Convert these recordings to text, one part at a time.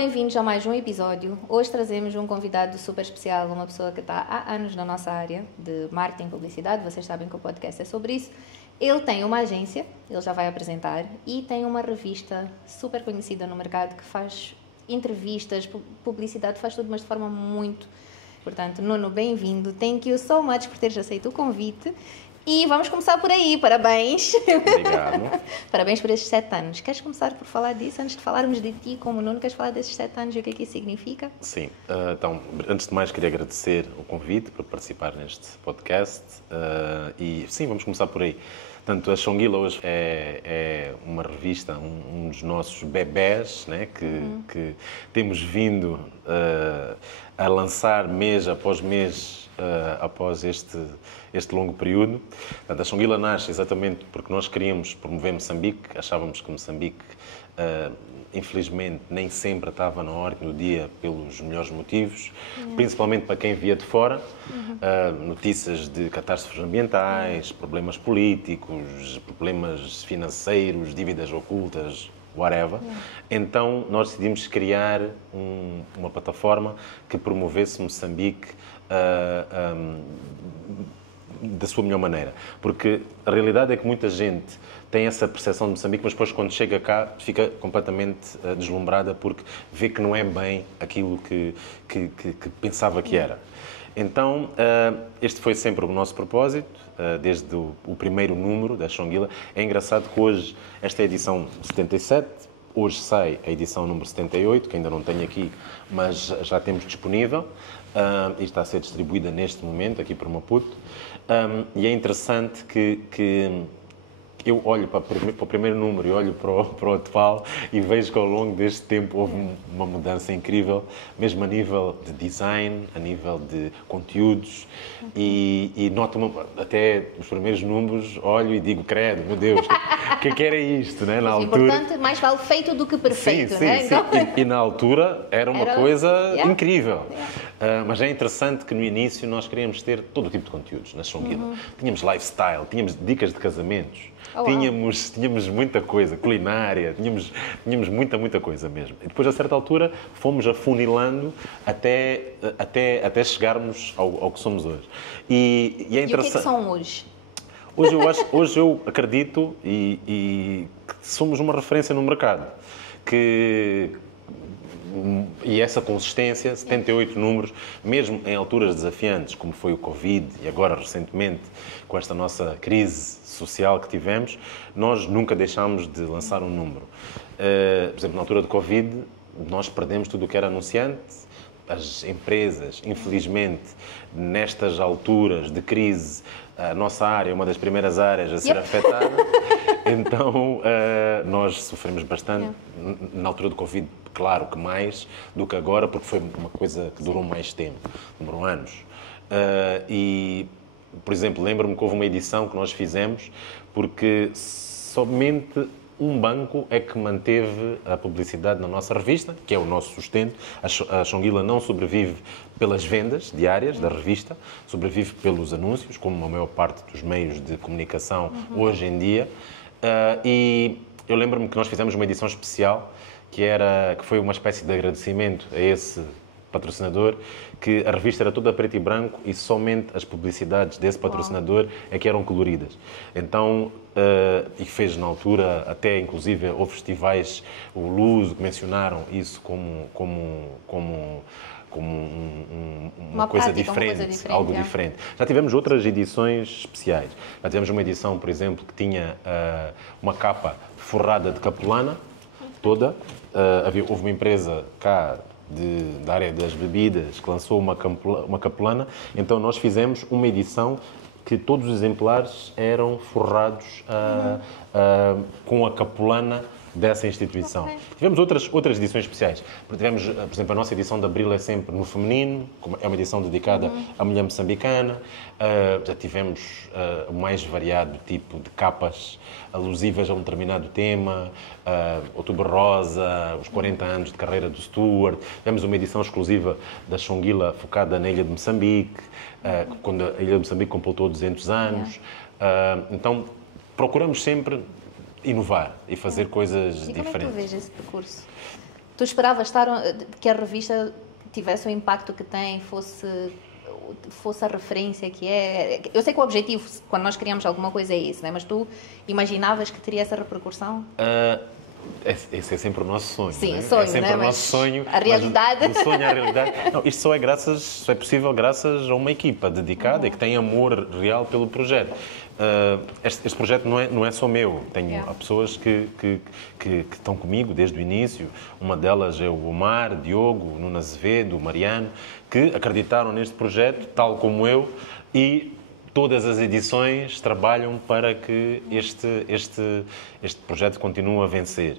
bem-vindos a mais um episódio. Hoje trazemos um convidado super especial, uma pessoa que está há anos na nossa área de marketing e publicidade. Vocês sabem que o podcast é sobre isso. Ele tem uma agência, ele já vai apresentar, e tem uma revista super conhecida no mercado que faz entrevistas, publicidade, faz tudo, mas de forma muito... Portanto, Nuno, bem-vindo. Thank you so much por teres aceito o convite. E vamos começar por aí. Parabéns. Obrigado. Parabéns por estes 7 anos. Queres começar por falar disso? Antes de falarmos de ti como Nuno, queres falar desses 7 anos e o que é que isso significa? Sim. Então, antes de mais, queria agradecer o convite para participar neste podcast. E sim, vamos começar por aí. Portanto, a Shonguilla hoje é uma revista, um dos nossos bebés, né, que temos vindo a lançar mês após mês, após este longo período. Portanto, a Shonguilla nasce exatamente porque nós queríamos promover Moçambique, achávamos que Moçambique, infelizmente, nem sempre estava na ordem do dia pelos melhores motivos, principalmente para quem via de fora. Notícias de catástrofes ambientais, problemas políticos, problemas financeiros, dívidas ocultas, whatever. Então, nós decidimos criar uma plataforma que promovesse Moçambique da sua melhor maneira. Porque a realidade é que muita gente tem essa percepção de Moçambique, mas depois quando chega cá fica completamente deslumbrada porque vê que não é bem aquilo que pensava que era. Então, este foi sempre o nosso propósito, desde o primeiro número da Shonguilla. É engraçado que hoje, esta é a edição 77, hoje sai a edição número 78, que ainda não tenho aqui, mas já temos disponível, e está a ser distribuída neste momento, aqui por Maputo. E é interessante que eu olho para o primeiro número e olho para o atual e vejo que ao longo deste tempo houve uma mudança incrível, mesmo a nível de design, a nível de conteúdos, e noto até os primeiros números, olho e digo, credo, meu Deus, o que era isto, né? Na altura... Importante, mais vale feito do que perfeito, sim, né? Sim. Então... E na altura era uma coisa incrível. Mas é interessante que no início nós queríamos ter todo o tipo de conteúdos na Shonguilla. Tínhamos lifestyle, tínhamos dicas de casamentos, tínhamos muita coisa, culinária, tínhamos muita coisa mesmo. E depois, a certa altura, fomos afunilando até chegarmos ao que somos hoje. E é interessante... E o que é que são hoje? Hoje eu acredito que somos uma referência no mercado. E essa consistência, 78 números, mesmo em alturas desafiantes, como foi o Covid e agora recentemente com esta nossa crise social que tivemos, nós nunca deixámos de lançar um número. Por exemplo, na altura do Covid, nós perdemos tudo o que era anunciante. As empresas, infelizmente, nestas alturas de crise, a nossa área é uma das primeiras áreas a ser afetada. Então, nós sofremos bastante. Na altura do Covid, claro que mais do que agora, porque foi uma coisa que durou mais tempo, demorou anos. E, por exemplo, lembro-me que houve uma edição que nós fizemos porque somente um banco é que manteve a publicidade na nossa revista, que é o nosso sustento. A Shonguilla não sobrevive pelas vendas diárias da revista, sobrevive pelos anúncios, como a maior parte dos meios de comunicação hoje em dia. E eu lembro-me que nós fizemos uma edição especial, que foi uma espécie de agradecimento a esse patrocinador, que a revista era toda preto e branco e somente as publicidades desse patrocinador é que eram coloridas. Então, e fez na altura, até inclusive houve festivais, o Luso, que mencionaram isso como uma coisa diferente, algo diferente. Já tivemos outras edições especiais. Já tivemos uma edição, por exemplo, que tinha uma capa forrada de capulana, toda. Houve uma empresa cá da área das bebidas que lançou uma capulana, então nós fizemos uma edição que todos os exemplares eram forrados com a capulana dessa instituição. Tivemos outras edições especiais. Tivemos, por exemplo, a nossa edição de Abril é sempre no feminino, é uma edição dedicada à mulher moçambicana. Já tivemos o mais variado tipo de capas alusivas a um determinado tema, Outubro Rosa, os 40 anos de carreira do Stuart. Tivemos uma edição exclusiva da Shonguilla focada na Ilha de Moçambique, quando a Ilha de Moçambique completou 200 anos. Então, procuramos sempre inovar e fazer coisas diferentes. Como é que tu vês esse percurso? Tu esperavas que a revista tivesse o impacto que tem, fosse a referência que é? Eu sei que o objetivo, quando nós criamos alguma coisa, é isso, né? Mas tu imaginavas que teria essa repercussão? Esse é sempre o nosso sonho. Sim, né? sonho, é sempre né? o nosso sonho. A realidade. O sonho, a realidade. Não, isto só é possível graças a uma equipa dedicada e que tem amor real pelo projeto. Este projeto não é só meu. Tenho pessoas que estão comigo desde o início. Uma delas é o Omar, Diogo, Nuno Azevedo, o Mariano, que acreditaram neste projeto, tal como eu, e todas as edições trabalham para que este projeto continue a vencer.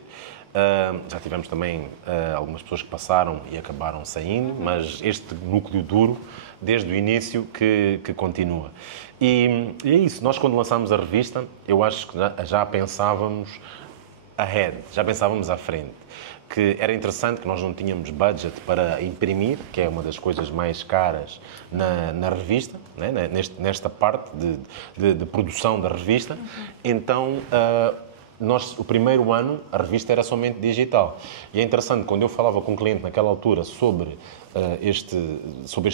Já tivemos também algumas pessoas que passaram e acabaram saindo, mas este núcleo duro, desde o início, que continua. E é isso. Nós, quando lançámos a revista, eu acho que já pensávamos ahead, já pensávamos à frente. Que era interessante, que nós não tínhamos budget para imprimir, que é uma das coisas mais caras na revista, né? Nesta parte de produção da revista. Então, o primeiro ano, a revista era somente digital. E é interessante, quando eu falava com um cliente naquela altura sobre este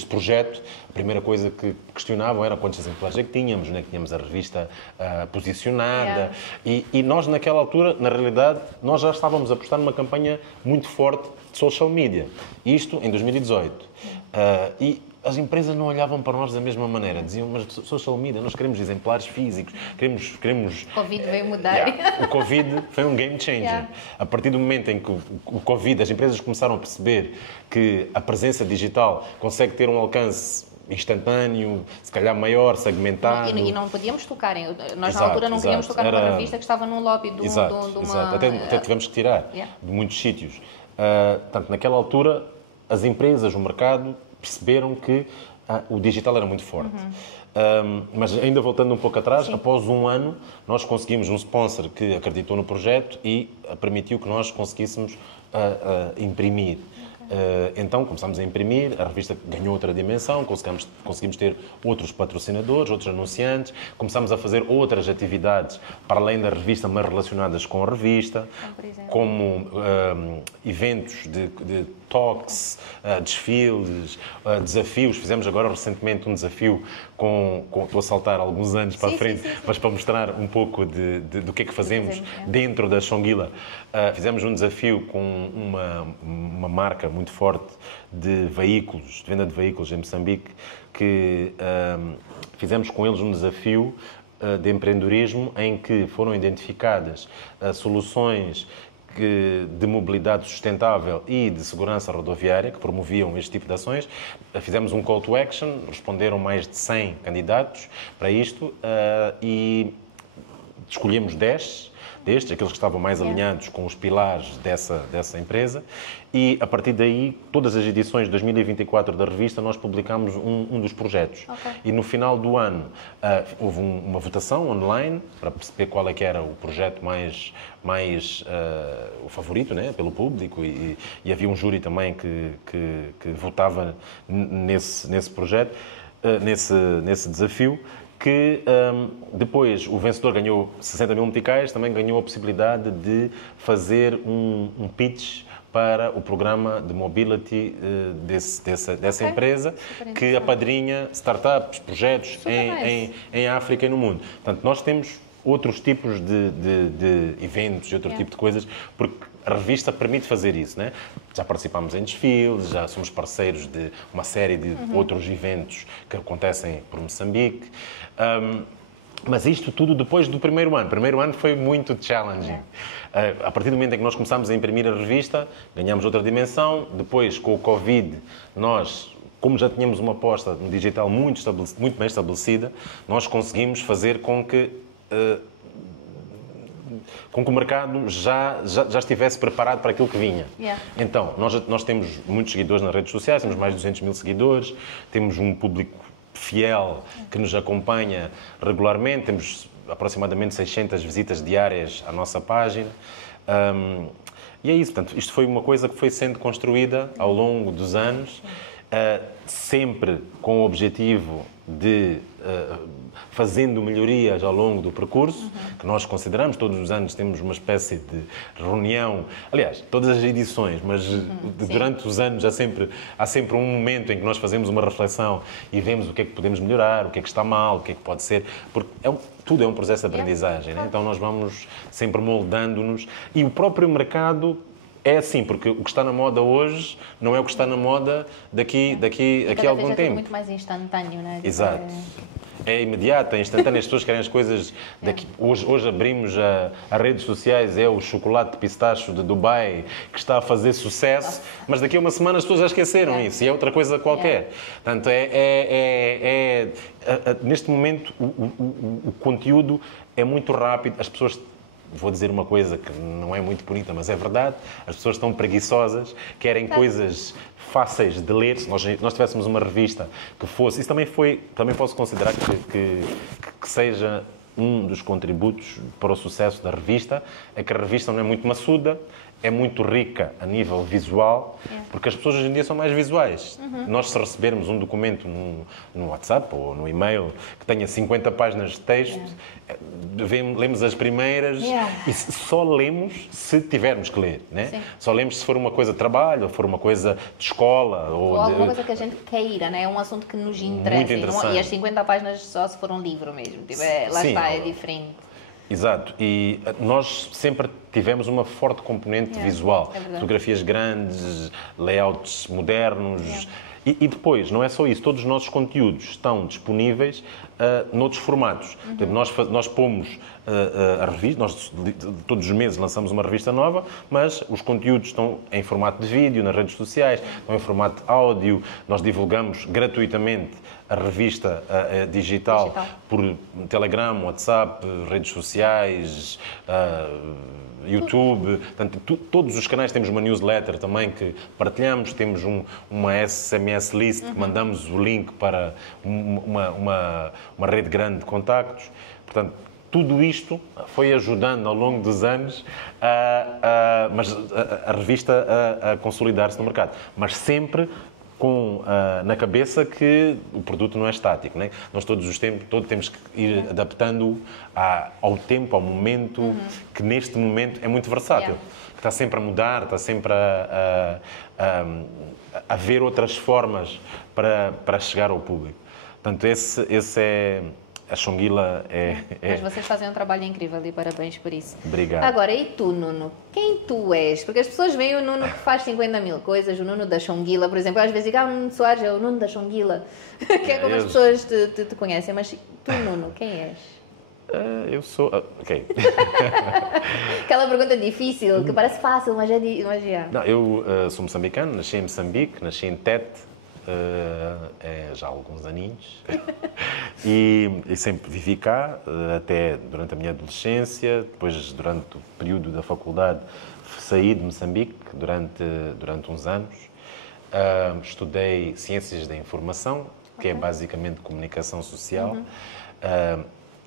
projeto, a primeira coisa que questionavam era quantos exemplares é que tínhamos, onde é que tínhamos a revista posicionada. E nós, naquela altura, na realidade, nós já estávamos a apostar numa campanha muito forte de social media. Isto em 2018. E as empresas não olhavam para nós da mesma maneira. Diziam, mas social media, nós queremos exemplares físicos, queremos... O Covid veio mudar. O Covid foi um game changer. A partir do momento em que o Covid, as empresas começaram a perceber que a presença digital consegue ter um alcance instantâneo, se calhar maior, segmentado. E não podíamos tocar. Nós, na altura, não queríamos tocar numa revista que estava num lobby de uma... Exato. Até tivemos que tirar de muitos sítios. Portanto, naquela altura, as empresas, o mercado, perceberam que o digital era muito forte. Mas ainda voltando um pouco atrás, após um ano, nós conseguimos um sponsor que acreditou no projeto e permitiu que nós conseguíssemos imprimir. Então começámos a imprimir, a revista ganhou outra dimensão, conseguimos ter outros patrocinadores, outros anunciantes, começámos a fazer outras atividades para além da revista, mas relacionadas com a revista, como eventos de talks, desfiles, desafios. Fizemos agora recentemente um desafio estou a saltar alguns anos para a frente, mas para mostrar um pouco do que é que fazemos dentro da Shonguila. Fizemos um desafio com uma marca muito forte de veículos, de venda de veículos em Moçambique, que fizemos com eles um desafio de empreendedorismo em que foram identificadas soluções de mobilidade sustentável e de segurança rodoviária que promoviam este tipo de ações. Fizemos um call to action, responderam mais de 100 candidatos para isto e escolhemos 10 destes, aqueles que estavam mais alinhados com os pilares dessa empresa, e a partir daí, todas as edições de 2024 da revista, nós publicamos um dos projetos. E no final do ano houve uma votação online para perceber qual é que era o projeto mais o favorito, né, pelo público, e havia um júri também que votava nesse projeto, nesse desafio, que depois o vencedor ganhou 60 mil meticais, também ganhou a possibilidade de fazer um pitch para o programa de mobility dessa empresa, que apadrinha startups, projetos em África e no mundo. Portanto, nós temos outros tipos de eventos e outro tipo de coisas, porque a revista permite fazer isso, né? Já participamos em desfiles, já somos parceiros de uma série de outros eventos que acontecem por Moçambique. Mas isto tudo depois do primeiro ano. O primeiro ano foi muito challenging. A partir do momento em que nós começámos a imprimir a revista, ganhámos outra dimensão. Depois, com o Covid, nós, como já tínhamos uma aposta no digital muito bem estabelecida, nós conseguimos fazer com que o mercado já estivesse preparado para aquilo que vinha. Então, nós temos muitos seguidores nas redes sociais, temos mais de 200 mil seguidores, temos um público fiel que nos acompanha regularmente, temos aproximadamente 600 visitas diárias à nossa página. E é isso, portanto, isto foi uma coisa que foi sendo construída ao longo dos anos, sempre com o objetivo de fazendo melhorias ao longo do percurso, que nós consideramos, todos os anos temos uma espécie de reunião, aliás, todas as edições, mas durante os anos há sempre um momento em que nós fazemos uma reflexão e vemos o que é que podemos melhorar, o que é que está mal, o que é que pode ser, porque tudo é um processo de aprendizagem, né? Então nós vamos sempre moldando-nos e o próprio mercado é assim, porque o que está na moda hoje não é o que está na moda daqui a algum tempo. É muito mais instantâneo, não é? Exato. É imediato, é instantâneo, as pessoas querem as coisas daqui. Hoje abrimos as redes sociais, é o chocolate de pistacho de Dubai que está a fazer sucesso, mas daqui a uma semana as pessoas já esqueceram isso e é outra coisa qualquer. Portanto, neste momento o conteúdo é muito rápido, as pessoas. Vou dizer uma coisa que não é muito bonita, mas é verdade. As pessoas estão preguiçosas, querem coisas fáceis de ler. Se nós tivéssemos uma revista que fosse... Isso também posso considerar que seja um dos contributos para o sucesso da revista, é que a revista não é muito maçuda, é muito rica a nível visual, porque as pessoas hoje em dia são mais visuais. Nós, se recebermos um documento no WhatsApp ou no e-mail que tenha 50 páginas de texto, lemos as primeiras e só lemos se tivermos que ler, né? Só lemos se for uma coisa de trabalho, ou for uma coisa de escola. Ou alguma coisa que a gente queira, né? É um assunto que nos interessa. Muito interessante. E as 50 páginas só se for um livro mesmo. Tipo, lá está, é diferente. Exato, e nós sempre tivemos uma forte componente visual, fotografias grandes, layouts modernos, e depois, não é só isso, todos os nossos conteúdos estão disponíveis noutros formatos. Portanto, nós pomos a revista, nós todos os meses lançamos uma revista nova, mas os conteúdos estão em formato de vídeo, nas redes sociais, estão em formato de áudio, nós divulgamos gratuitamente a revista digital por Telegram, WhatsApp, redes sociais, YouTube, portanto, todos os canais. Temos uma newsletter também que partilhamos, temos uma SMS list que mandamos o link para uma rede grande de contactos. Portanto, tudo isto foi ajudando ao longo dos anos mas a revista a consolidar-se no mercado, mas sempre na cabeça que o produto não é estático, né? Nós todos temos que ir adaptando ao tempo, ao momento, que neste momento é muito versátil. Está sempre a mudar, está sempre a ver outras formas para chegar ao público. Portanto, esse é... A Shonguilla Mas vocês fazem um trabalho incrível e parabéns por isso. Obrigado. Agora, e tu, Nuno? Quem tu és? Porque as pessoas veem o Nuno que faz 50 mil coisas, o Nuno da Shonguilla, por exemplo. Eu às vezes digo, o Nuno Soares é o Nuno da Shonguilla, que é como as pessoas te conhecem. Mas tu, Nuno, quem és? Eu sou... Ok. Aquela pergunta difícil, que parece fácil, mas é... Não, eu sou moçambicano, nasci em Moçambique, nasci em Tete, já há alguns aninhos, e sempre vivi cá, até durante a minha adolescência. Depois, durante o período da faculdade, saí de Moçambique durante uns anos. Estudei Ciências da Informação, que é basicamente comunicação social.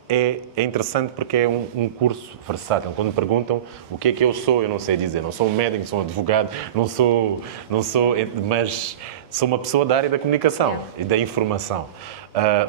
É interessante porque é um curso versátil. Quando me perguntam o que é que eu sou, eu não sei dizer. Não sou um médico, não sou um advogado, mas sou uma pessoa da área da comunicação e da informação.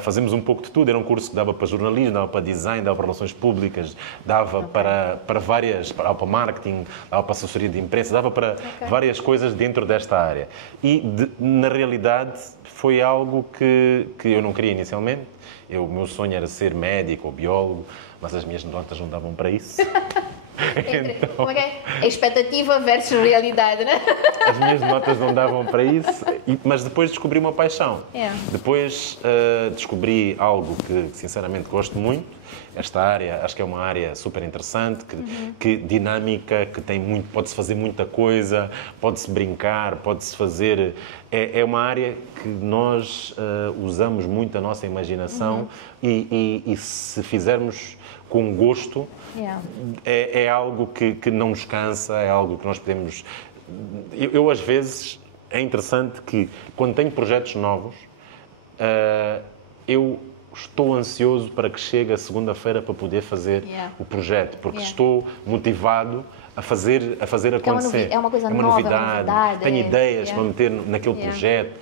Fazemos um pouco de tudo. Era um curso que dava para jornalismo, dava para design, dava para relações públicas, dava para várias, dava para marketing, dava para assessoria de imprensa, dava para várias coisas dentro desta área. E, na realidade, foi algo que eu não queria inicialmente. O meu sonho era ser médico ou biólogo, mas as minhas notas não davam para isso. Então, como é que é? Expectativa versus realidade, né? As minhas notas não davam para isso, mas depois descobri uma paixão. Depois descobri algo que, sinceramente, gosto muito. Esta área, acho que é uma área super interessante, que dinâmica, que tem pode-se fazer muita coisa, pode-se brincar, pode-se fazer... É uma área que nós usamos muito a nossa imaginação e se fizermos com gosto, é algo que não nos cansa, é algo que nós podemos... Eu às vezes, é interessante que, quando tenho projetos novos, eu estou ansioso para que chegue a segunda-feira para poder fazer o projeto, porque estou motivado a fazer acontecer. É uma coisa nova, novidade. Tenho ideias Yeah. para meter naquele Yeah. projeto.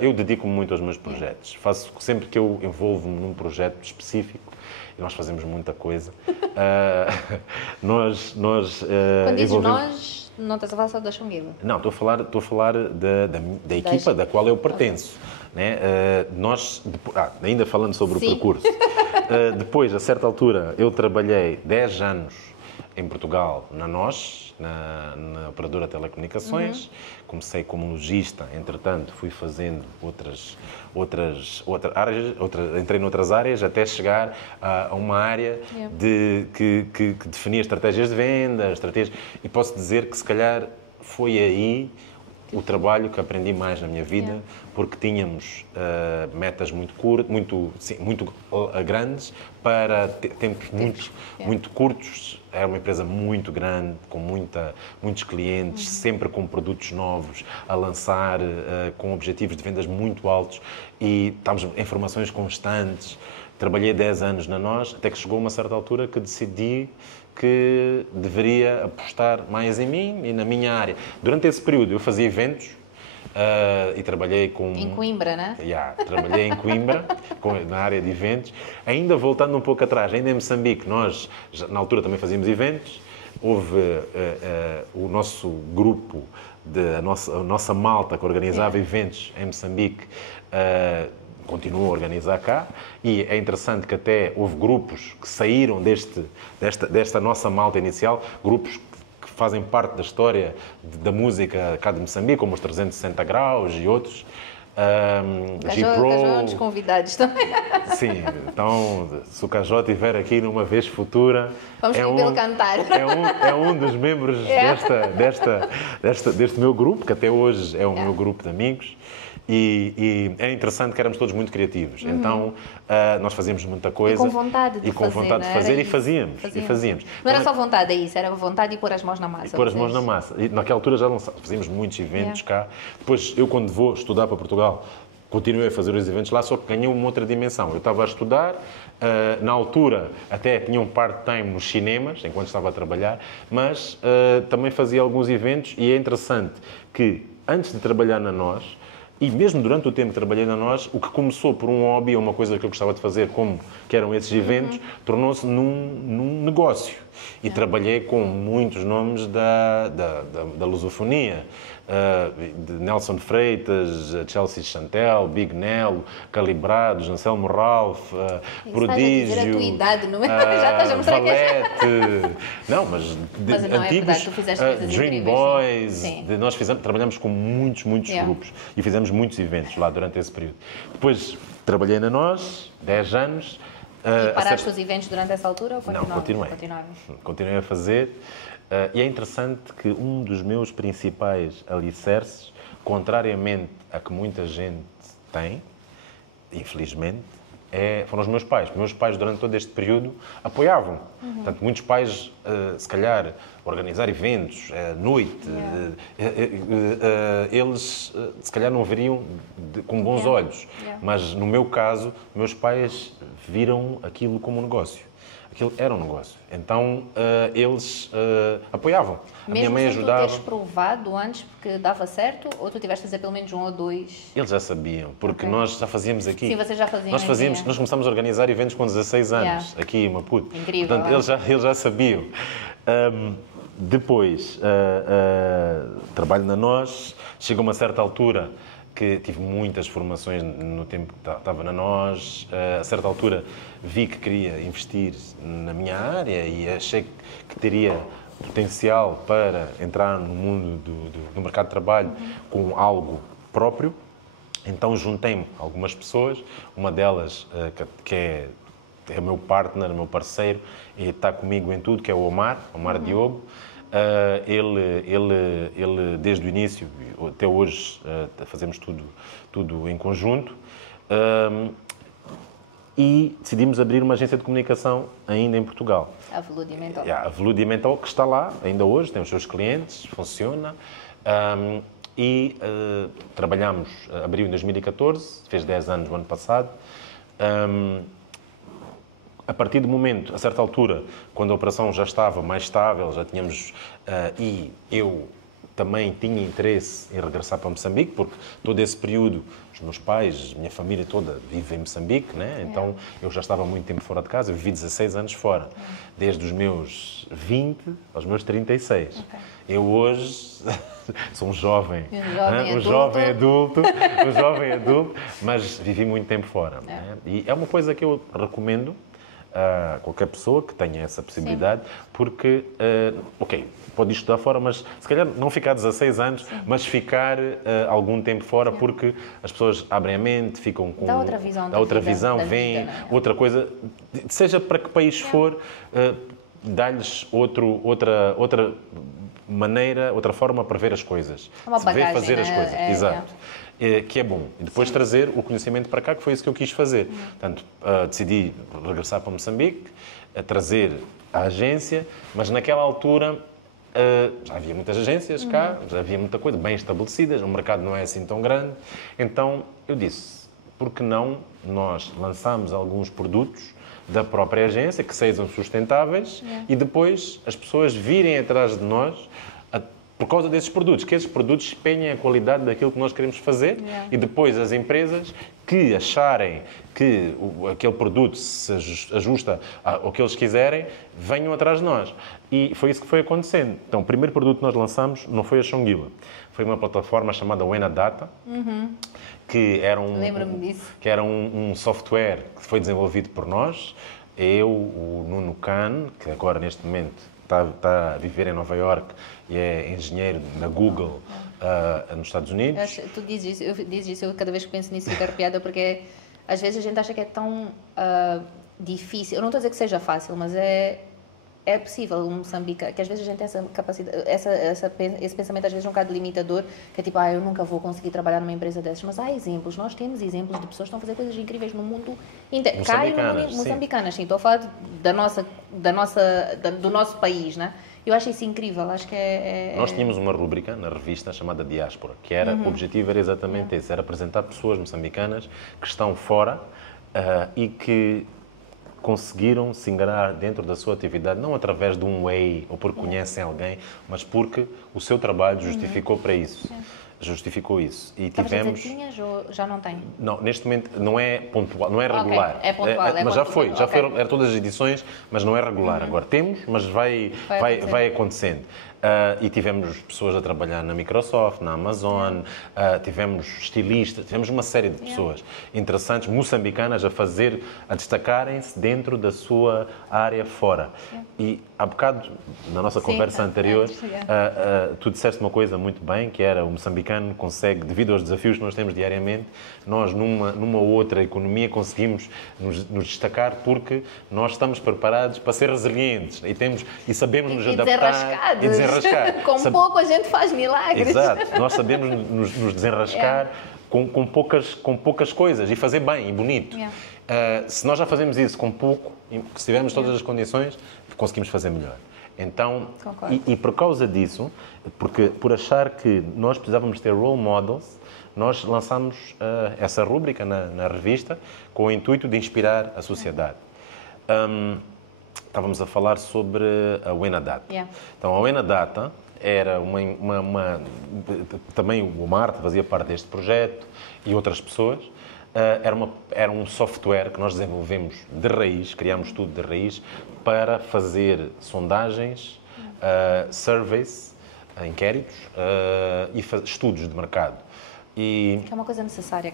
Eu dedico-me muito aos meus projetos. Faço sempre que eu envolvo-me num projeto específico, e nós fazemos muita coisa. Quando dizes nós, não estás a falar só da Chunguila. Não, estou a falar da equipa da qual eu pertenço. Né? Ainda falando sobre Sim. o percurso. Depois, a certa altura, eu trabalhei 10 anos em Portugal, na operadora de telecomunicações. Comecei como logista, entretanto, fui fazendo outras áreas, entrei noutras áreas, até chegar a uma área que definia estratégias de venda, e posso dizer que, se calhar, foi aí o trabalho que aprendi mais na minha vida, porque tínhamos metas muito grandes para tempos muito curtos. Era uma empresa muito grande, com muitos clientes, sempre com produtos novos, a lançar, com objetivos de vendas muito altos, e estávamos em formações constantes. Trabalhei 10 anos na NOS, até que chegou uma certa altura que decidi que deveria apostar mais em mim e na minha área. Durante esse período eu fazia eventos e trabalhei com... Em Coimbra, né? Trabalhei em Coimbra, na área de eventos. Ainda voltando um pouco atrás, ainda em Moçambique, nós na altura também fazíamos eventos. Houve o nosso grupo, a nossa malta que organizava eventos em Moçambique, continuou a organizar cá, e é interessante que até houve grupos que saíram desta nossa malta inicial, grupos que fazem parte da história da música cá de Moçambique, como os 360 Graus e outros. Cajó dos convidados também. Sim, então, se o Cajó estiver aqui numa vez futura... Vamos pelo cantar. É um dos membros deste meu grupo, que até hoje é o meu grupo de amigos. E é interessante que éramos todos muito criativos. Então, nós fazíamos muita coisa. E com vontade de fazer. E fazíamos. Não era só vontade, é isso. Era vontade de pôr as mãos na massa. Pôr as mãos na massa. E naquela altura já fazíamos muitos eventos cá. Depois, eu quando vou estudar para Portugal, continuei a fazer os eventos lá, só que ganhei uma outra dimensão. Eu estava a estudar, na altura até tinha um part-time nos cinemas, enquanto estava a trabalhar, mas também fazia alguns eventos, e é interessante que, antes de trabalhar na NOS, e mesmo durante o tempo que trabalhei na NOS, o que começou por um hobby ou uma coisa que eu gostava de fazer, que eram esses eventos, tornou-se num negócio. E trabalhei com muitos nomes da lusofonia, de Nelson Freitas, Chelsea Chantel, Big Nelo, Calibrados, Anselmo Ralph, Prodígio, a tua idade, não é? Já estás a mostrar Valete, não, mas não, antigos, é verdade, tu fizeste coisas Dream incríveis, Boys, nós trabalhamos com muitos grupos e fizemos muitos eventos lá durante esse período. Depois trabalhei na NOS, 10 anos. E paraste os eventos durante essa altura ou continuavas? Não, continuei a fazer. E é interessante que um dos meus principais alicerces, contrariamente a que muita gente tem, infelizmente, foram os meus pais. Meus pais, durante todo este período, apoiavam. Portanto, muitos pais, se calhar, organizar eventos, noite, eles, se calhar, não veriam com bons olhos. Mas, no meu caso, meus pais viram aquilo como um negócio. Aquilo era um negócio. Então, eles apoiavam. A minha mãe ajudava. Mesmo sem tu teres provado antes porque dava certo, ou tu tiveste a fazer pelo menos um ou dois? Eles já sabiam, porque nós já fazíamos aqui. Sim, vocês já faziam. Nós começámos a organizar eventos com 16 anos, aqui em Maputo. Incrível. Portanto, eles já sabiam. Depois, trabalho na NOS, chega a uma certa altura que tive muitas formações no tempo que estava na NOS. A certa altura vi que queria investir na minha área e achei que teria potencial para entrar no mundo do mercado de trabalho com algo próprio. Então juntei-me a algumas pessoas, uma delas que é o meu partner, meu parceiro, e está comigo em tudo, que é o Omar Diogo. Ele, desde o início até hoje, fazemos tudo em conjunto, e decidimos abrir uma agência de comunicação ainda em Portugal. A Veludimental. A Veludimental, que está lá ainda hoje, tem os seus clientes, funciona. Trabalhamos, abriu em 2014, fez 10 anos no ano passado. a partir do momento, a certa altura, quando a operação já estava mais estável, já tínhamos, e eu também tinha interesse em regressar para Moçambique, porque todo esse período, os meus pais, a minha família toda vive em Moçambique, né? Então eu já estava muito tempo fora de casa, eu vivi 16 anos fora, desde os meus 20 aos meus 36. Eu hoje sou um jovem adulto, mas vivi muito tempo fora. Né? E é uma coisa que eu recomendo a qualquer pessoa que tenha essa possibilidade, porque, pode estudar fora, mas se calhar não ficar 16 anos, mas ficar algum tempo fora, porque as pessoas abrem a mente, ficam com... Dá outra visão, vem outra coisa, seja para que país for, dá-lhes outra maneira, outra forma para ver as coisas. Uma bagagem, ver fazer as coisas. Exato. Que é bom. E depois trazer o conhecimento para cá, que foi isso que eu quis fazer. Portanto, decidi regressar para Moçambique, trazer a agência, mas naquela altura já havia muitas agências cá, já havia muita coisa, bem estabelecidas, o mercado não é assim tão grande. Então, eu disse, por que não nós lançamos alguns produtos da própria agência, que sejam sustentáveis, e depois as pessoas virem atrás de nós por causa desses produtos, que esses produtos espelhem a qualidade daquilo que nós queremos fazer, e depois as empresas que acharem que aquele produto se ajusta ao que eles quiserem, venham atrás de nós. E foi isso que foi acontecendo. Então, o primeiro produto que nós lançamos não foi a Shonguila, foi uma plataforma chamada Wenadata, que era um software que foi desenvolvido por nós, eu, o Nuno Khan, que agora neste momento está a viver em Nova Iorque e é engenheiro na Google nos Estados Unidos. Tu dizes isso, eu cada vez que penso nisso fico arrepiada, porque às vezes a gente acha que é tão difícil. Eu não estou a dizer que seja fácil, mas é possível um Moçambique, que às vezes a gente tem essa capacidade, esse pensamento às vezes um bocado limitador, que é tipo, eu nunca vou conseguir trabalhar numa empresa dessas, mas há exemplos, nós temos exemplos de pessoas que estão a fazer coisas incríveis no mundo inteiro. Moçambicanas, sim, estou a falar do nosso país, né? Eu acho isso incrível, acho que Nós tínhamos uma rúbrica na revista chamada Diáspora, que era, o objetivo era exatamente esse, era apresentar pessoas moçambicanas que estão fora e que conseguiram se engrenar dentro da sua atividade, não através de um way ou porque conhecem alguém, mas porque o seu trabalho justificou para isso. Justificou isso. E tivemos... tinhas ou já não tem? Não, neste momento não é pontual, não é regular. É pontual. Mas já foi, eram todas as edições, mas não é regular. Agora temos, mas vai acontecendo. E tivemos pessoas a trabalhar na Microsoft, na Amazon, tivemos estilistas, tivemos uma série de pessoas interessantes, moçambicanas, a destacarem-se dentro da sua área fora. E há bocado, na nossa conversa anterior, tu disseste uma coisa muito bem, que era o moçambicano consegue, devido aos desafios que nós temos diariamente, nós numa outra economia conseguimos nos destacar porque nós estamos preparados para ser resilientes e sabemos nos adaptar e desenrascar. Com pouco a gente faz milagres. Exato, nós sabemos nos desenrascar com poucas coisas e fazer bem e bonito. Se nós já fazemos isso com pouco, se tivermos todas as condições, conseguimos fazer melhor. Então, e por causa disso, por achar que nós precisávamos ter role models, nós lançamos essa rúbrica na revista com o intuito de inspirar a sociedade. Estávamos a falar sobre a Wenadata. Então, a Wenadata era também o Marta fazia parte deste projeto e outras pessoas. Era um software que nós desenvolvemos de raiz, criámos tudo de raiz, para fazer sondagens, surveys, inquéritos e estudos de mercado. Que é uma coisa necessária.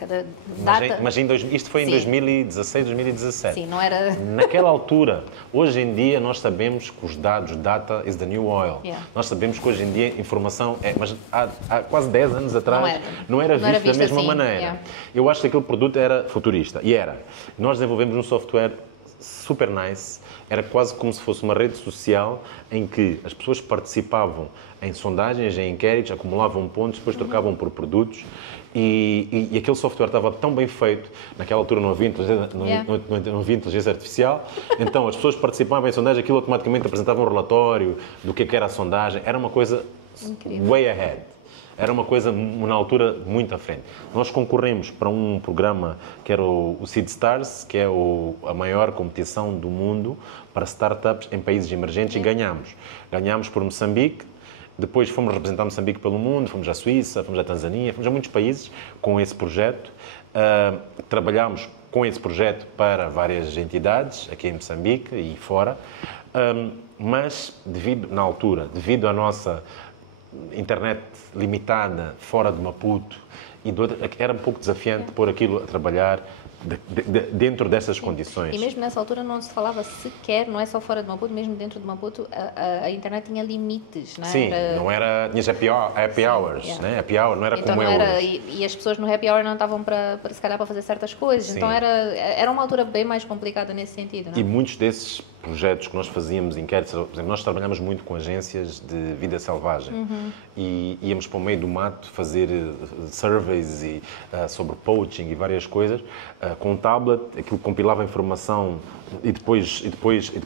Mas isto foi em 2016, 2017. Sim, não era... Naquela altura, hoje em dia, nós sabemos que os dados, data is the new oil. Nós sabemos que hoje em dia informação mas há quase 10 anos atrás não era visto da mesma maneira. Eu acho que aquele produto era futurista. E era. Nós desenvolvemos um software super nice. Era quase como se fosse uma rede social em que as pessoas participavam em sondagens, em inquéritos, acumulavam pontos, depois trocavam por produtos e aquele software estava tão bem feito, naquela altura não havia inteligência artificial, então as pessoas participavam em sondagens, aquilo automaticamente apresentava um relatório do que era a sondagem, era uma coisa incrível. Way ahead. era uma coisa, na altura, muito à frente. Nós concorremos para um programa que era o Seed Stars, que é a maior competição do mundo para startups em países emergentes, e ganhamos. Ganhamos por Moçambique. Depois fomos representar Moçambique pelo mundo, fomos à Suíça, fomos à Tanzânia, fomos a muitos países com esse projeto. Trabalhámos com esse projeto para várias entidades, aqui em Moçambique e fora, mas na altura, devido à nossa internet limitada fora de Maputo, era um pouco desafiante pôr aquilo a trabalhar dentro dessas condições. E mesmo nessa altura não se falava sequer, não é só fora de Maputo, mesmo dentro de Maputo, a internet tinha limites, não é? Sim, não era... Tinhas happy hours, né? Happy hour, não era então, como não era, hoje. E as pessoas no happy hour não estavam se calhar para fazer certas coisas. Sim. Então era uma altura bem mais complicada nesse sentido, não é? E muitos desses projetos que nós fazíamos, inquéritos, por exemplo, nós trabalhamos muito com agências de vida selvagem e íamos para o meio do mato fazer surveys sobre poaching e várias coisas, com um tablet, aquilo compilava informação e depois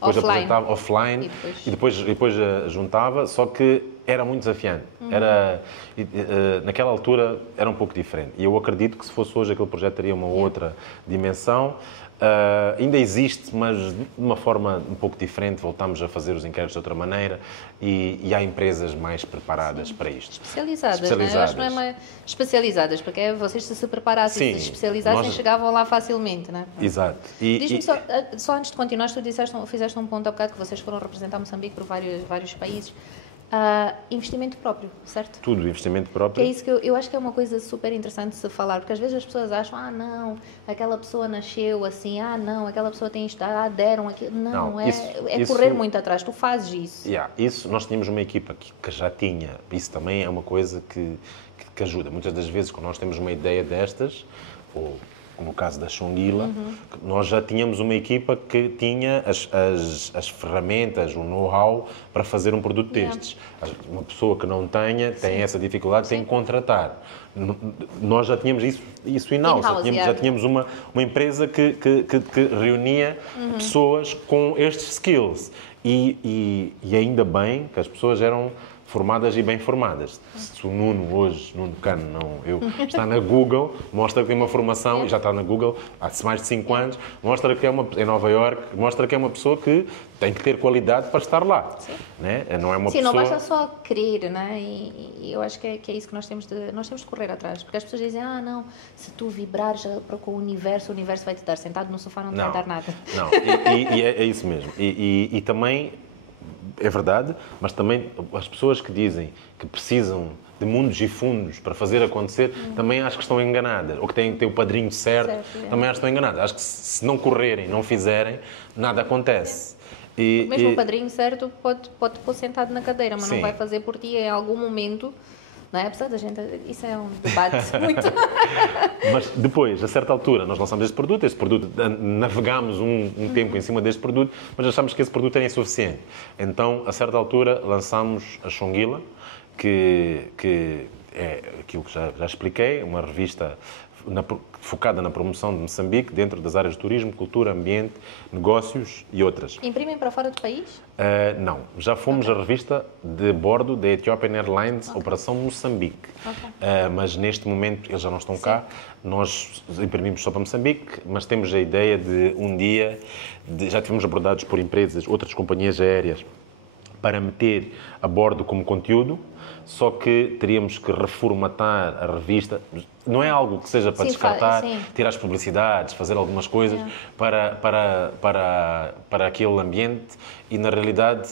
apresentava offline e depois juntava, só que era muito desafiante. Naquela altura era um pouco diferente. E eu acredito que se fosse hoje aquele projeto teria uma outra dimensão. Ainda existe, mas de uma forma um pouco diferente. Voltamos a fazer os inquéritos de outra maneira e há empresas mais preparadas para isto. Especializadas. Não é? Eu acho que não é mais especializadas, porque vocês se preparassem, se especializassem, chegavam lá facilmente, não é? Exato. Diz-me só antes de continuar, tu fizeste um ponto há bocado que vocês foram representar Moçambique por vários países. Investimento próprio, certo? Tudo, investimento próprio. Que é isso que eu acho que é uma coisa super interessante de se falar, porque às vezes as pessoas acham, não, aquela pessoa nasceu assim, não, aquela pessoa tem isto, deram aquilo. Não, correr muito atrás, tu fazes isso. Isso, nós tínhamos uma equipa que já tinha, isso também é uma coisa que ajuda. Muitas das vezes, quando nós temos uma ideia destas, ou no caso da Shonguilla, nós já tínhamos uma equipa que tinha as ferramentas, o know-how para fazer um produto destes. Uma pessoa que não tem essa dificuldade, tem que contratar. Nós já tínhamos isso in-house, já tínhamos uma empresa que reunia pessoas com estes skills. E ainda bem que as pessoas eram formadas e bem formadas. Se o Nuno hoje, Nuno Cano, está na Google, mostra que tem uma formação, e já está na Google há mais de 5 anos, mostra que em Nova Iorque, mostra que é uma pessoa que tem que ter qualidade para estar lá. Né? Não é uma pessoa... não basta só querer, né? E eu acho que é isso que nós temos de correr atrás, porque as pessoas dizem, não, se tu vibrares com o universo vai te dar, sentado no sofá não te vai dar nada. Não, é isso mesmo. E também... É verdade, mas também as pessoas que dizem que precisam de mundos e fundos para fazer acontecer, também acho que estão enganadas. Ou que têm que ter o padrinho certo, também acho que estão enganadas. Acho que se não correrem, não fizerem, nada acontece. Mesmo o padrinho certo pode pôr sentado na cadeira, mas não vai fazer por ti em algum momento. Não é? Apesar da gente... Isso é um debate muito... Mas depois, a certa altura, nós lançamos este produto, navegámos um tempo em cima deste produto, mas achamos que esse produto era insuficiente. Então, a certa altura, lançámos a Shonguilla, que é aquilo que já expliquei, uma revista focada na promoção de Moçambique, dentro das áreas de turismo, cultura, ambiente, negócios e outras. Imprimem para fora do país? Não. Já fomos a revista de bordo da Ethiopian Airlines, Operação Moçambique. Mas neste momento eles já não estão cá. Nós imprimimos só para Moçambique, mas temos a ideia de um dia, já tivemos abordados por empresas, outras companhias aéreas, para meter a bordo como conteúdo, só que teríamos que reformatar a revista. Não é algo que seja para descartar, tirar as publicidades, fazer algumas coisas para aquele ambiente e, na realidade,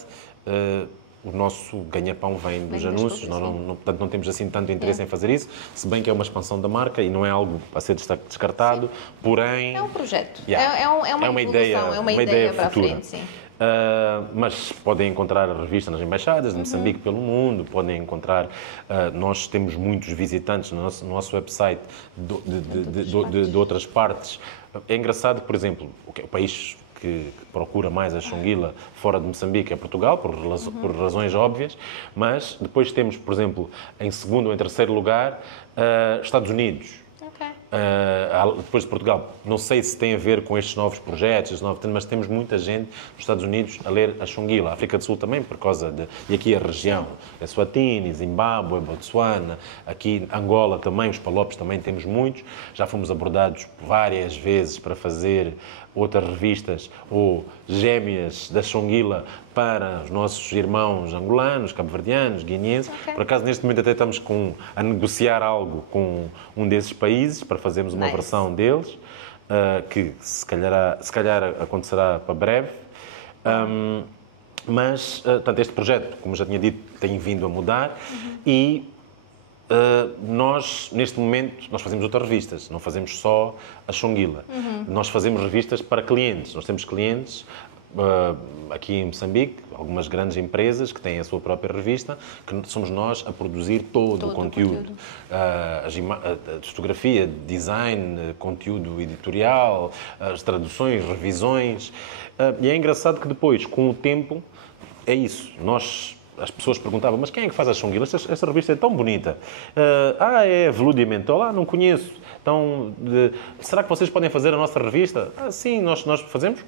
o nosso ganha-pão vem dos anúncios, portanto não temos assim tanto interesse em fazer isso, se bem que é uma expansão da marca e não é algo a ser descartado, porém... É um projeto, é uma ideia, é uma ideia para a futura. frente, sim. Mas podem encontrar a revista nas embaixadas de Moçambique pelo mundo, podem encontrar, nós temos muitos visitantes no nosso website de outras partes. É engraçado, por exemplo, o país que procura mais a Shonguilla fora de Moçambique é Portugal, por razões óbvias, mas depois temos, por exemplo, em segundo ou em terceiro lugar, Estados Unidos. depois de Portugal, não sei se tem a ver com estes novos projetos, mas temos muita gente nos Estados Unidos a ler a Xonguila. A África do Sul também, por causa de... E aqui a região, Eswatini, Zimbábue, Botsuana, aqui Angola também, os palopes também temos muitos. Já fomos abordados várias vezes para fazer outras revistas ou gêmeas da Xonguila para os nossos irmãos angolanos, cabo-verdianos, guineenses. Okay. Por acaso, neste momento até estamos a negociar algo com um desses países para fazermos uma versão deles, que se calhar acontecerá para breve. Mas, portanto, este projeto, como já tinha dito, tem vindo a mudar e nós, neste momento, nós fazemos outras revistas, não fazemos só a Xonguila. Nós fazemos revistas para clientes. Nós temos clientes aqui em Moçambique, algumas grandes empresas que têm a sua própria revista, que somos nós a produzir todo o conteúdo. A fotografia, design, conteúdo editorial, as traduções, revisões. E é engraçado que depois, com o tempo, é isso. As pessoas perguntavam, mas quem é que faz a Xonguila? Esta revista é tão bonita. É Veludo e Mentol? Não conheço. Então, será que vocês podem fazer a nossa revista? Sim, nós fazemos.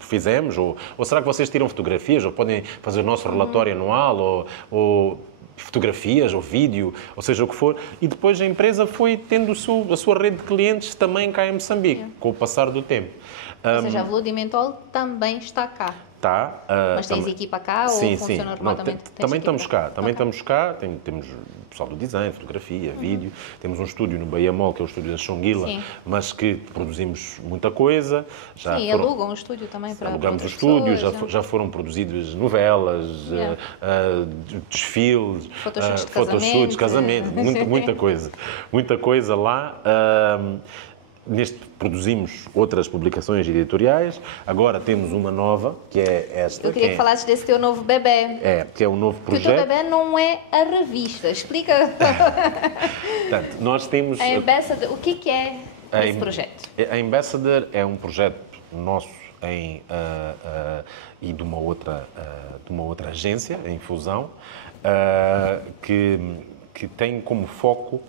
Fizemos. Ou será que vocês tiram fotografias? Ou podem fazer o nosso relatório anual? Ou fotografias, ou vídeo, ou seja o que for. E depois a empresa foi tendo a sua rede de clientes também cá em Moçambique, com o passar do tempo. Ou seja, a Veludo e Mentol também está cá. Tá. Mas tens equipa cá ou funciona remotamente? Também estamos cá. Temos cá, temos pessoal do design, fotografia, vídeo. Temos um estúdio no Bahia Mall, que é o estúdio da Xonguila, mas que produzimos muita coisa. Alugam o estúdio também para alugamos o estúdio, já foram produzidas novelas, desfiles, fotoshoots, casamento, muita coisa. Muita coisa lá. Produzimos outras publicações editoriais. Agora temos uma nova, que é esta. Eu queria que falasses desse teu novo bebê. Que é um novo projeto. Porque o teu bebê não é a revista. Explica. Portanto, nós temos... A Ambassador, o que é esse projeto? A Ambassador é um projeto nosso e de uma outra agência, em Fusão, que tem como foco...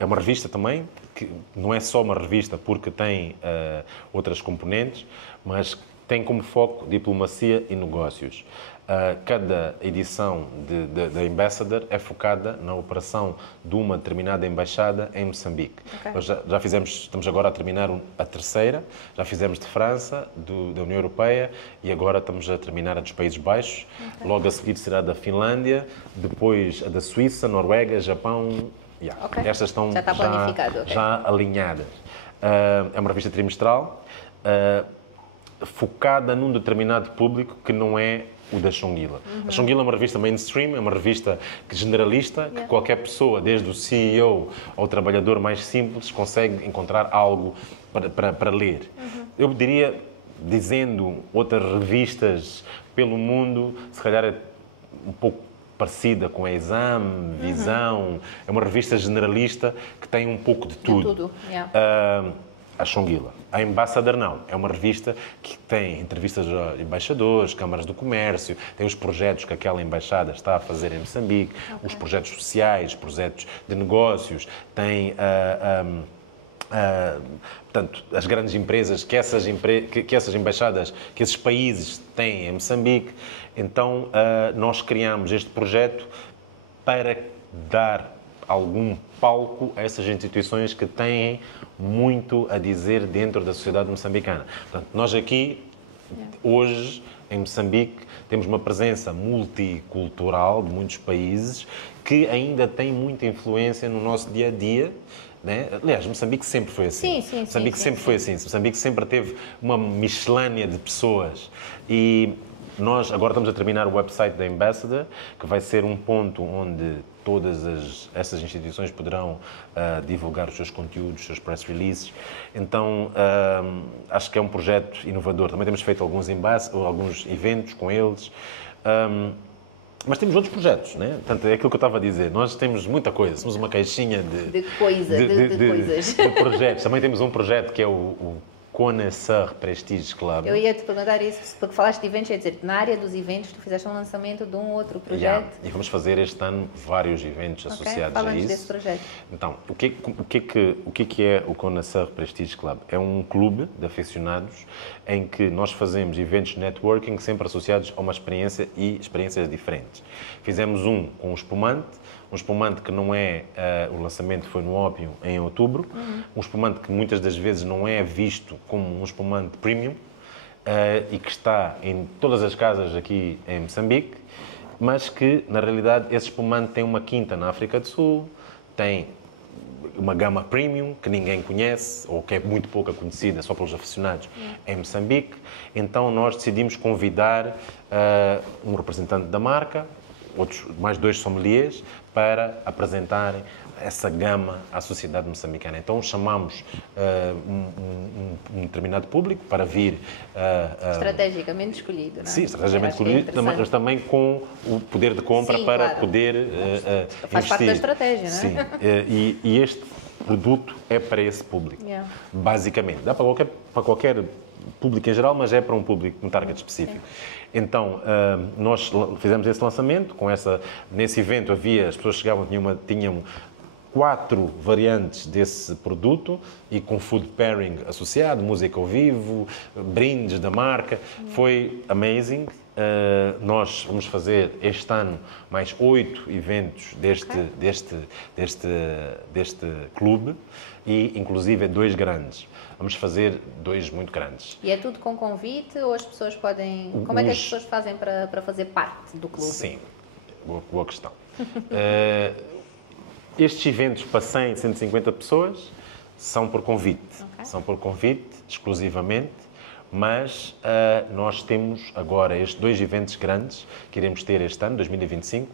É uma revista também, que não é só uma revista porque tem outras componentes, mas tem como foco diplomacia e negócios. Cada edição da Ambassador é focada na operação de uma determinada embaixada em Moçambique. Okay. Nós já fizemos, estamos agora a terminar a terceira, já fizemos de França, da União Europeia e agora estamos a terminar a dos Países Baixos. Okay. Logo a seguir será da Finlândia, depois a da Suíça, Noruega, Japão... Okay. Estas estão já alinhadas. É uma revista trimestral focada num determinado público que não é o da Xonguila. A Xonguila é uma revista mainstream, é uma revista generalista, que qualquer pessoa, desde o CEO ao trabalhador mais simples, consegue encontrar algo para ler. Eu diria, dizendo outras revistas pelo mundo, se calhar é um pouco parecida com a Exame, Visão. É uma revista generalista que tem um pouco de tudo. A Xonguila. A Ambassador não. É uma revista que tem entrevistas a embaixadores, câmaras do comércio, tem os projetos que aquela embaixada está a fazer em Moçambique, os projetos sociais, projetos de negócios, tem... portanto, as grandes empresas que essas embaixadas, que esses países têm em Moçambique. Então, nós criamos este projeto para dar algum palco a essas instituições que têm muito a dizer dentro da sociedade moçambicana. Portanto, nós aqui, hoje, em Moçambique, temos uma presença multicultural de muitos países que ainda tem muita influência no nosso dia-a-dia. Né? Aliás, Moçambique sempre foi assim. Moçambique sempre foi assim. Moçambique sempre teve uma miscelânea de pessoas. E nós agora estamos a terminar o website da Ambassador, que vai ser um ponto onde todas essas instituições poderão divulgar os seus conteúdos, os seus press releases. Então, acho que é um projeto inovador. Também temos feito alguns eventos com eles. Mas temos outros projetos, né? Portanto, é aquilo que eu estava a dizer. Nós temos muita coisa. Somos uma caixinha de coisas. De projetos. Também temos um projeto que é o Connoisseur Prestige Club. Eu ia te perguntar isso, porque falaste de eventos, ia dizer, na área dos eventos, tu fizeste um lançamento de um outro projeto. E vamos fazer este ano vários eventos associados a Fala-nos isso. desse projeto. Então, o que é o Connoisseur Prestige Club? É um clube de aficionados em que nós fazemos eventos de networking sempre associados a uma experiência e experiências diferentes. Fizemos um com um espumante que não é, o lançamento foi no Ópio em outubro, um espumante que muitas das vezes não é visto como um espumante premium e que está em todas as casas aqui em Moçambique, mas que, na realidade, esse espumante tem uma quinta na África do Sul, tem uma gama premium que ninguém conhece ou que é muito pouca conhecida só pelos aficionados em Moçambique. Então nós decidimos convidar um representante da marca, mais 2 sommeliers, para apresentarem essa gama à sociedade moçambicana. Então chamamos um determinado público para vir... Estrategicamente escolhido, não é? Sim, estrategicamente escolhido, mas também com o poder de compra. Sim, para claro. Poder faz investir. Parte da estratégia, não é? Sim, e este produto é para esse público, basicamente. Dá para qualquer público em geral, mas é para um público, um target específico. Sim. Então, nós fizemos esse lançamento, nesse evento as pessoas chegavam, tinham 4 variantes desse produto e com food pairing associado, música ao vivo, brindes da marca. Foi amazing. Nós vamos fazer este ano mais 8 eventos deste clube e inclusive 2 grandes. Vamos fazer 2 muito grandes. E é tudo com convite ou as pessoas podem... Como é que as pessoas fazem para fazer parte do clube? Sim, boa questão. Estes eventos para 100, 150 pessoas são por convite. São por convite, exclusivamente, mas nós temos agora estes 2 eventos grandes que iremos ter este ano, 2025,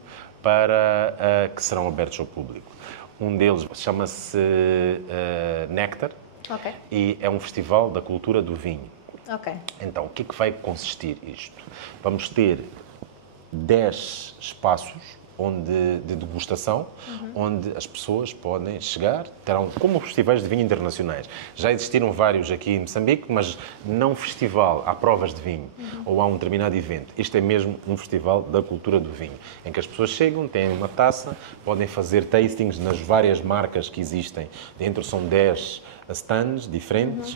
que serão abertos ao público. Um deles chama-se Néctar e é um festival da cultura do vinho. Então, o que é que vai consistir isto? Vamos ter 10 espaços de degustação, onde as pessoas podem chegar, terão como festivais de vinho internacionais. Já existiram vários aqui em Moçambique, mas não festival, há provas de vinho, ou há um determinado evento. Isto é mesmo um festival da cultura do vinho, em que as pessoas chegam, têm uma taça, podem fazer tastings nas várias marcas que existem. Dentro são 10 stands diferentes.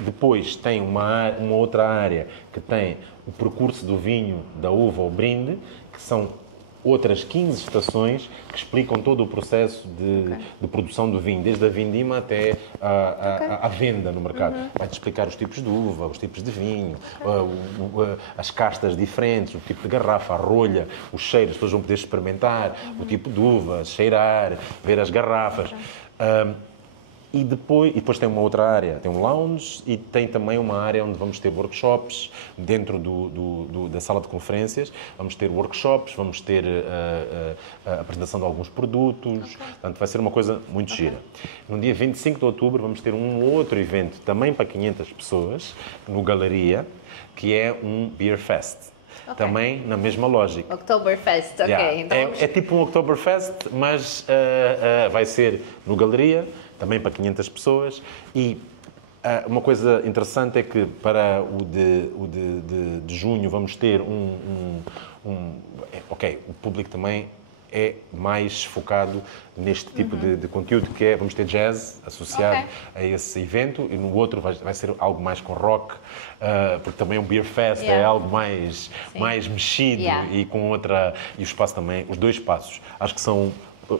Depois tem uma outra área que tem o percurso do vinho, da uva ao brinde, que são outras 15 estações que explicam todo o processo de produção do vinho, desde a vindima até a venda no mercado. Vai-te explicar os tipos de uva, os tipos de vinho, as castas diferentes, o tipo de garrafa, a rolha, os cheiros, as pessoas vão poder experimentar, o tipo de uva, cheirar, ver as garrafas. E depois tem uma outra área, tem um lounge e tem também uma área onde vamos ter workshops dentro da sala de conferências. Vamos ter workshops, vamos ter a apresentação de alguns produtos. Portanto, vai ser uma coisa muito gira. No dia 25 de outubro vamos ter um outro evento, também para 500 pessoas, no Galeria, que é um Beer Fest. Também na mesma lógica. Oktoberfest, Então é tipo um Oktoberfest, mas vai ser no Galeria, também para 500 pessoas. E uma coisa interessante é que para o de junho vamos ter o público também é mais focado neste tipo de conteúdo, que é, vamos ter jazz associado a esse evento, e no outro vai ser algo mais com rock, porque também o Beer Fest é algo mais mexido e com outra... E o espaço também, os 2 espaços, acho que são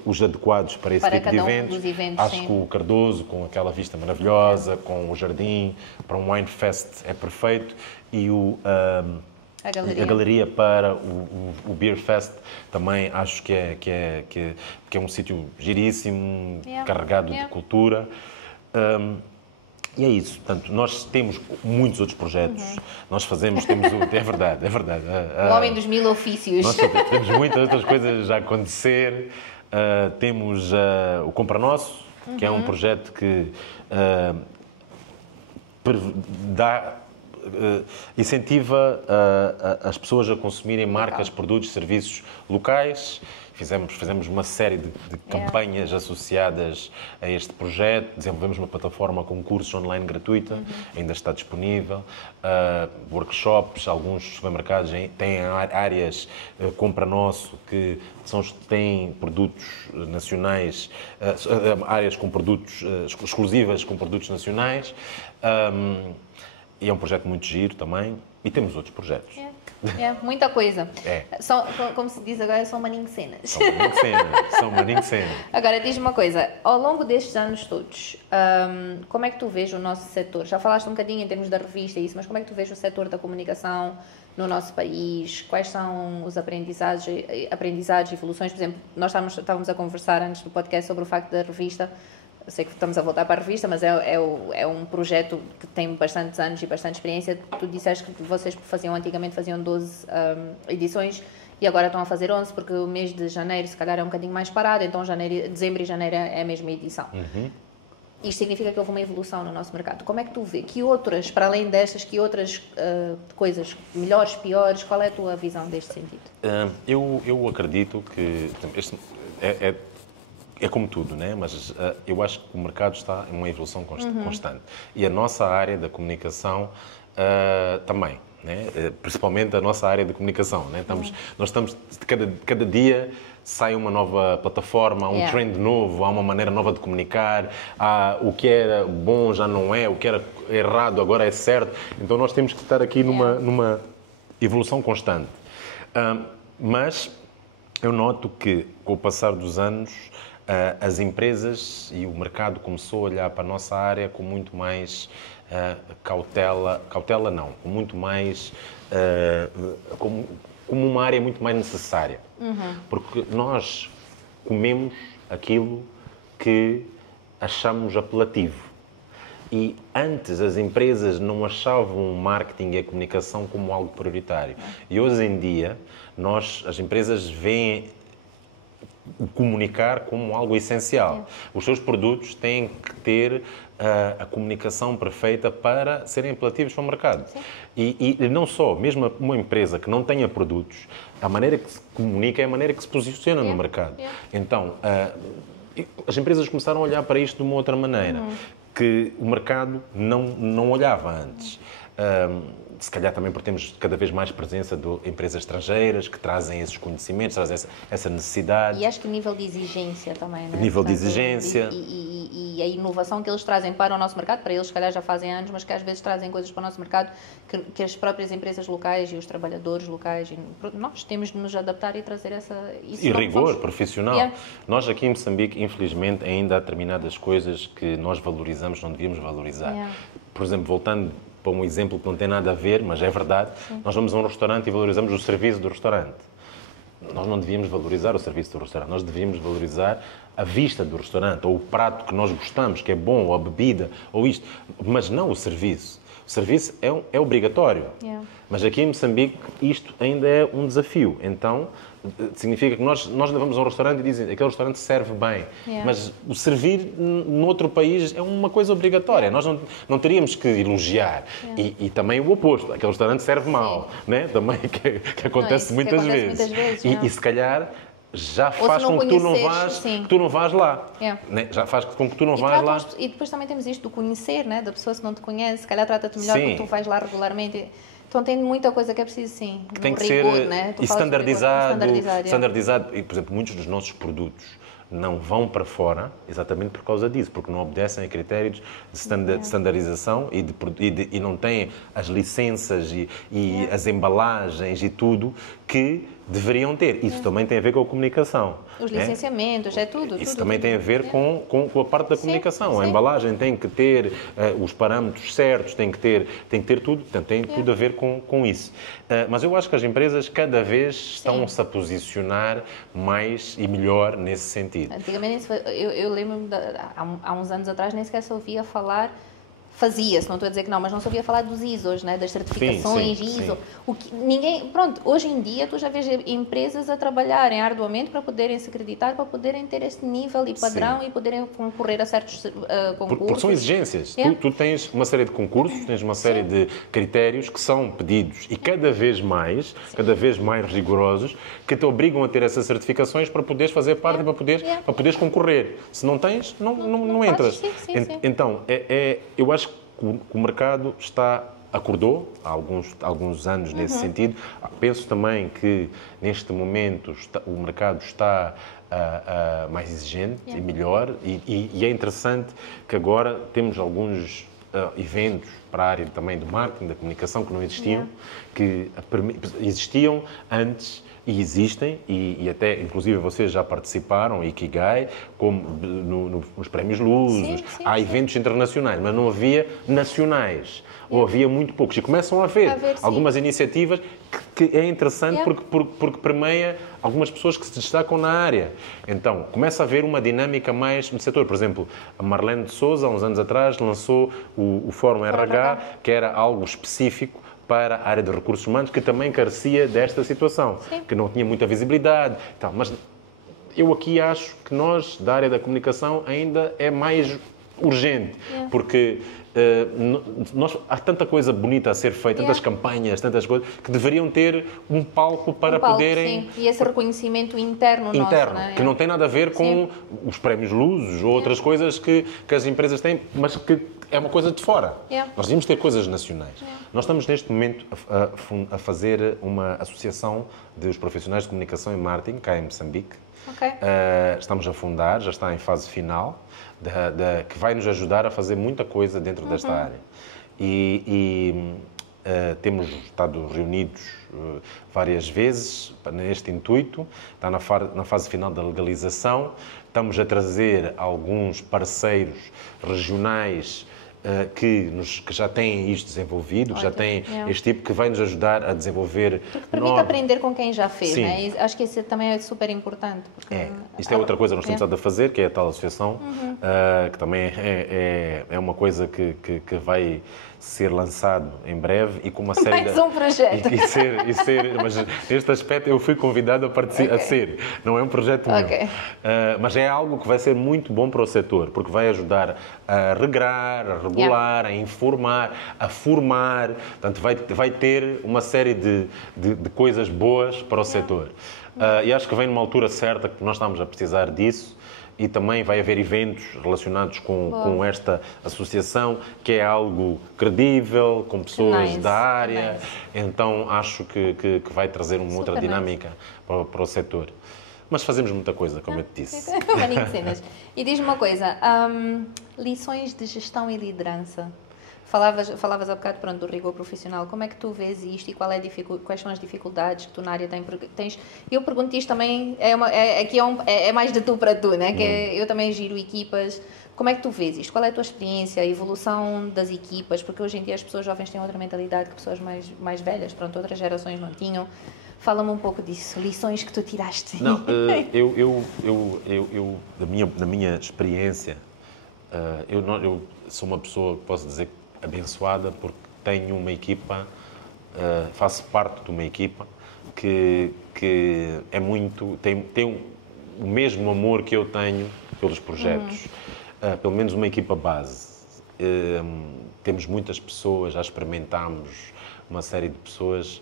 os adequados para esse tipo de eventos. Acho que o Cardoso, com aquela vista maravilhosa, com o jardim, para um Wine Fest é perfeito, e a galeria para o Beer Fest também acho que é um sítio giríssimo, carregado de cultura. E é isso. Portanto, nós temos muitos outros projetos. Nós temos é verdade. O homem dos 1000 ofícios. Nós temos muitas outras coisas a acontecer. Temos o Compra Nosso, que é um projeto que incentiva as pessoas a consumirem marcas, produtos, serviços locais. fizemos uma série de campanhas associadas a este projeto, desenvolvemos uma plataforma com cursos online gratuita, ainda está disponível, workshops, alguns supermercados têm áreas compra nosso que têm produtos nacionais, áreas com produtos exclusivas com produtos nacionais, e é um projeto muito giro também, e temos outros projetos. Muita coisa. Como se diz agora, são maninho cenas. São maninho cenas. Agora, diz-me uma coisa. Ao longo destes anos todos, como é que tu vês o nosso setor? Já falaste um bocadinho em termos da revista e isso, mas como é que tu vês o setor da comunicação no nosso país? Quais são os aprendizados e evoluções? Por exemplo, nós estávamos a conversar antes do podcast sobre o facto da revista. Eu sei que estamos a voltar para a revista, mas é um projeto que tem bastantes anos e bastante experiência. Tu disseste que vocês antigamente faziam 12 edições e agora estão a fazer 11, porque o mês de janeiro se calhar é um bocadinho mais parado, então dezembro e janeiro é a mesma edição. Isto significa que houve uma evolução no nosso mercado. Como é que tu vê? Que outras, para além destas, que outras coisas, melhores, piores, qual é a tua visão deste sentido? Eu acredito que é como tudo, né? Mas eu acho que o mercado está em uma evolução constante. E a nossa área da comunicação também, né? Principalmente a nossa área de comunicação. Né? Nós estamos, cada dia sai uma nova plataforma, há um trend novo, há uma maneira nova de comunicar, o que era bom já não é, o que era errado agora é certo. Então nós temos que estar aqui numa evolução constante. Mas eu noto que, com o passar dos anos, as empresas e o mercado começou a olhar para a nossa área com muito mais cautela não, com muito mais, como uma área muito mais necessária. Porque nós comemos aquilo que achamos apelativo. E antes as empresas não achavam o marketing e a comunicação como algo prioritário. E hoje em dia, as empresas veem o comunicar como algo essencial. Os seus produtos têm que ter a comunicação perfeita para serem apelativos para o mercado. E não só, mesmo uma empresa que não tenha produtos, a maneira que se comunica é a maneira que se posiciona no mercado. Então, as empresas começaram a olhar para isto de uma outra maneira, que o mercado não olhava antes. Se calhar também porque temos cada vez mais presença de empresas estrangeiras que trazem esses conhecimentos, trazem essa necessidade. E acho que nível de exigência também, não é? Nível de exigência. E a inovação que eles trazem para o nosso mercado, para eles se calhar já fazem anos, mas que às vezes trazem coisas para o nosso mercado que as próprias empresas locais e os trabalhadores locais, nós temos de nos adaptar e trazer isso. E rigor profissional. Nós aqui em Moçambique, infelizmente, ainda há determinadas coisas que nós valorizamos, não devíamos valorizar. Por exemplo, voltando para um exemplo que não tem nada a ver, mas é verdade, nós vamos a um restaurante e valorizamos o serviço do restaurante. Nós não devíamos valorizar o serviço do restaurante, nós devíamos valorizar a vista do restaurante, ou o prato que nós gostamos, que é bom, ou a bebida, ou isto, mas não o serviço. O serviço é obrigatório, mas aqui em Moçambique isto ainda é um desafio. Então, significa que nós vamos a um restaurante e dizem que aquele restaurante serve bem, mas o servir noutro país é uma coisa obrigatória. Nós não teríamos que elogiar. E também o oposto, aquele restaurante serve mal, né? Também que acontece muitas vezes. E se calhar já faz com que tu não vás lá. Né? Já faz com que tu não vás lá. E depois também temos isto do conhecer, né? Da pessoa que não te conhece, se calhar trata-te melhor quando tu vais lá regularmente. Então tem muita coisa que é preciso, sim, que tem que rigor, ser né? standardizado. E, por exemplo, muitos dos nossos produtos não vão para fora exatamente por causa disso, porque não obedecem a critérios de standardização e não têm as licenças e as embalagens e tudo que deveriam ter. Isso também tem a ver com a comunicação. Os licenciamentos, é tudo. Isso também tem a ver com a parte da comunicação. A embalagem tem que ter os parâmetros certos, tem que ter tudo, portanto, tem tudo a ver com isso. Mas eu acho que as empresas cada vez estão-se a posicionar mais e melhor nesse sentido. Antigamente, eu lembro-me, há uns anos atrás, nem sequer se ouvia falar fazia-se, não estou a dizer que não, mas não se ouvia falar dos ISOs, né? Das certificações sim, ISO. sim. O que, ninguém, pronto, hoje em dia tu já vês empresas a trabalharem arduamente para poderem se acreditar, para poderem ter esse nível e padrão Sim. e poderem concorrer a certos concursos. Porque são exigências. É. Tu tens uma série de concursos, tens uma série de critérios que são pedidos e cada vez mais rigorosos, que te obrigam a ter essas certificações para poderes fazer parte e para poderes concorrer. Se não tens, não entras. Sim. Então, eu acho que o mercado acordou há alguns anos nesse sentido. Penso também que neste momento o mercado está mais exigente e melhor e é interessante que agora temos alguns eventos para a área também do marketing, da comunicação que não existiam, que existiam antes e existem, e até, inclusive, vocês já participaram, Ikigai, como nos Prémios Lusos, há eventos internacionais, mas não havia nacionais, ou havia muito poucos, e começam a haver algumas iniciativas que é interessante porque permeia algumas pessoas que se destacam na área. Então, começa a haver uma dinâmica mais no setor. Por exemplo, a Marlene de Souza, há uns anos atrás, lançou o Fórum RH, que era algo específico para a área de recursos humanos, que também carecia desta situação, que não tinha muita visibilidade. Então, mas eu aqui acho que nós, da área da comunicação, ainda é mais urgente, porque há tanta coisa bonita a ser feita, tantas campanhas, tantas coisas, que deveriam ter um palco para poderem... Sim. E esse reconhecimento interno nosso, né? Que não tem nada a ver com os prémios Lusos ou outras coisas que as empresas têm, mas que é uma coisa de fora. Nós devíamos ter coisas nacionais. Nós estamos neste momento a fazer uma associação dos profissionais de comunicação e marketing, cá em Moçambique. Estamos a fundar, já está em fase final, que vai nos ajudar a fazer muita coisa dentro desta área. Temos estado reunidos várias vezes neste intuito, está na fase final da legalização. Estamos a trazer alguns parceiros regionais que já têm isto desenvolvido, já têm este tipo, que vai nos ajudar a desenvolver... Porque permite aprender com quem já fez, né? E acho que isso também é super importante. Porque isto é outra coisa que nós temos estado a fazer, que é a tal associação, que também é uma coisa que vai ser lançado em breve e com uma série mais um projeto. Mas neste aspecto eu fui convidado a ser, não é um projeto meu. Mas é algo que vai ser muito bom para o setor, porque vai ajudar a regrar, a regular, a informar, a formar, portanto vai ter uma série de coisas boas para o setor. E acho que vem numa altura certa, que nós estamos a precisar disso. E também vai haver eventos relacionados com esta associação, que é algo credível, com pessoas da área. Então, acho que vai trazer uma outra dinâmica para o setor. Mas fazemos muita coisa, como eu te disse. E diz-me uma coisa, lições de gestão e liderança. Falavas há bocado, pronto, do rigor profissional. Como é que tu vês isto e quais são as dificuldades que tu na área tens? Eu pergunto isto também, é mais de tu para tu, né? Eu também giro equipas. Como é que tu vês isto? Qual é a tua experiência, a evolução das equipas? Porque hoje em dia as pessoas jovens têm outra mentalidade que pessoas mais velhas, pronto, outras gerações não tinham. Fala-me um pouco disso, lições que tu tiraste. Não, da minha experiência, eu sou uma pessoa que posso dizer abençoada, porque tenho uma equipa, faço parte de uma equipa que é muito, tem o mesmo amor que eu tenho pelos projetos, pelo menos uma equipa base. Temos muitas pessoas, já experimentámos uma série de pessoas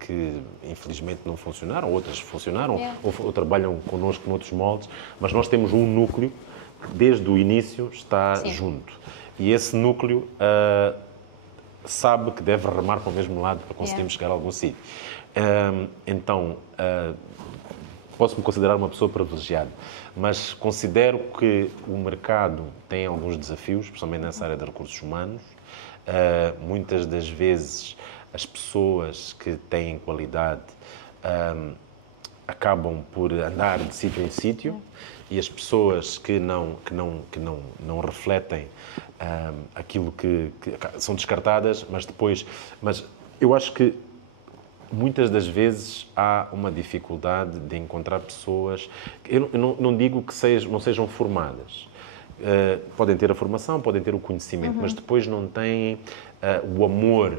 que infelizmente não funcionaram, outras funcionaram ou trabalham connosco noutros moldes, mas nós temos um núcleo que desde o início está junto. E esse núcleo sabe que deve remar para o mesmo lado para conseguirmos chegar a algum sítio. Então, posso-me considerar uma pessoa privilegiada, mas considero que o mercado tem alguns desafios, especialmente nessa área de recursos humanos. Muitas das vezes as pessoas que têm qualidade acabam por andar de sítio em sítio e as pessoas que não refletem aquilo que são descartadas, mas eu acho que muitas das vezes há uma dificuldade de encontrar pessoas, eu não digo que não sejam formadas, podem ter a formação, podem ter o conhecimento, mas depois não têm o amor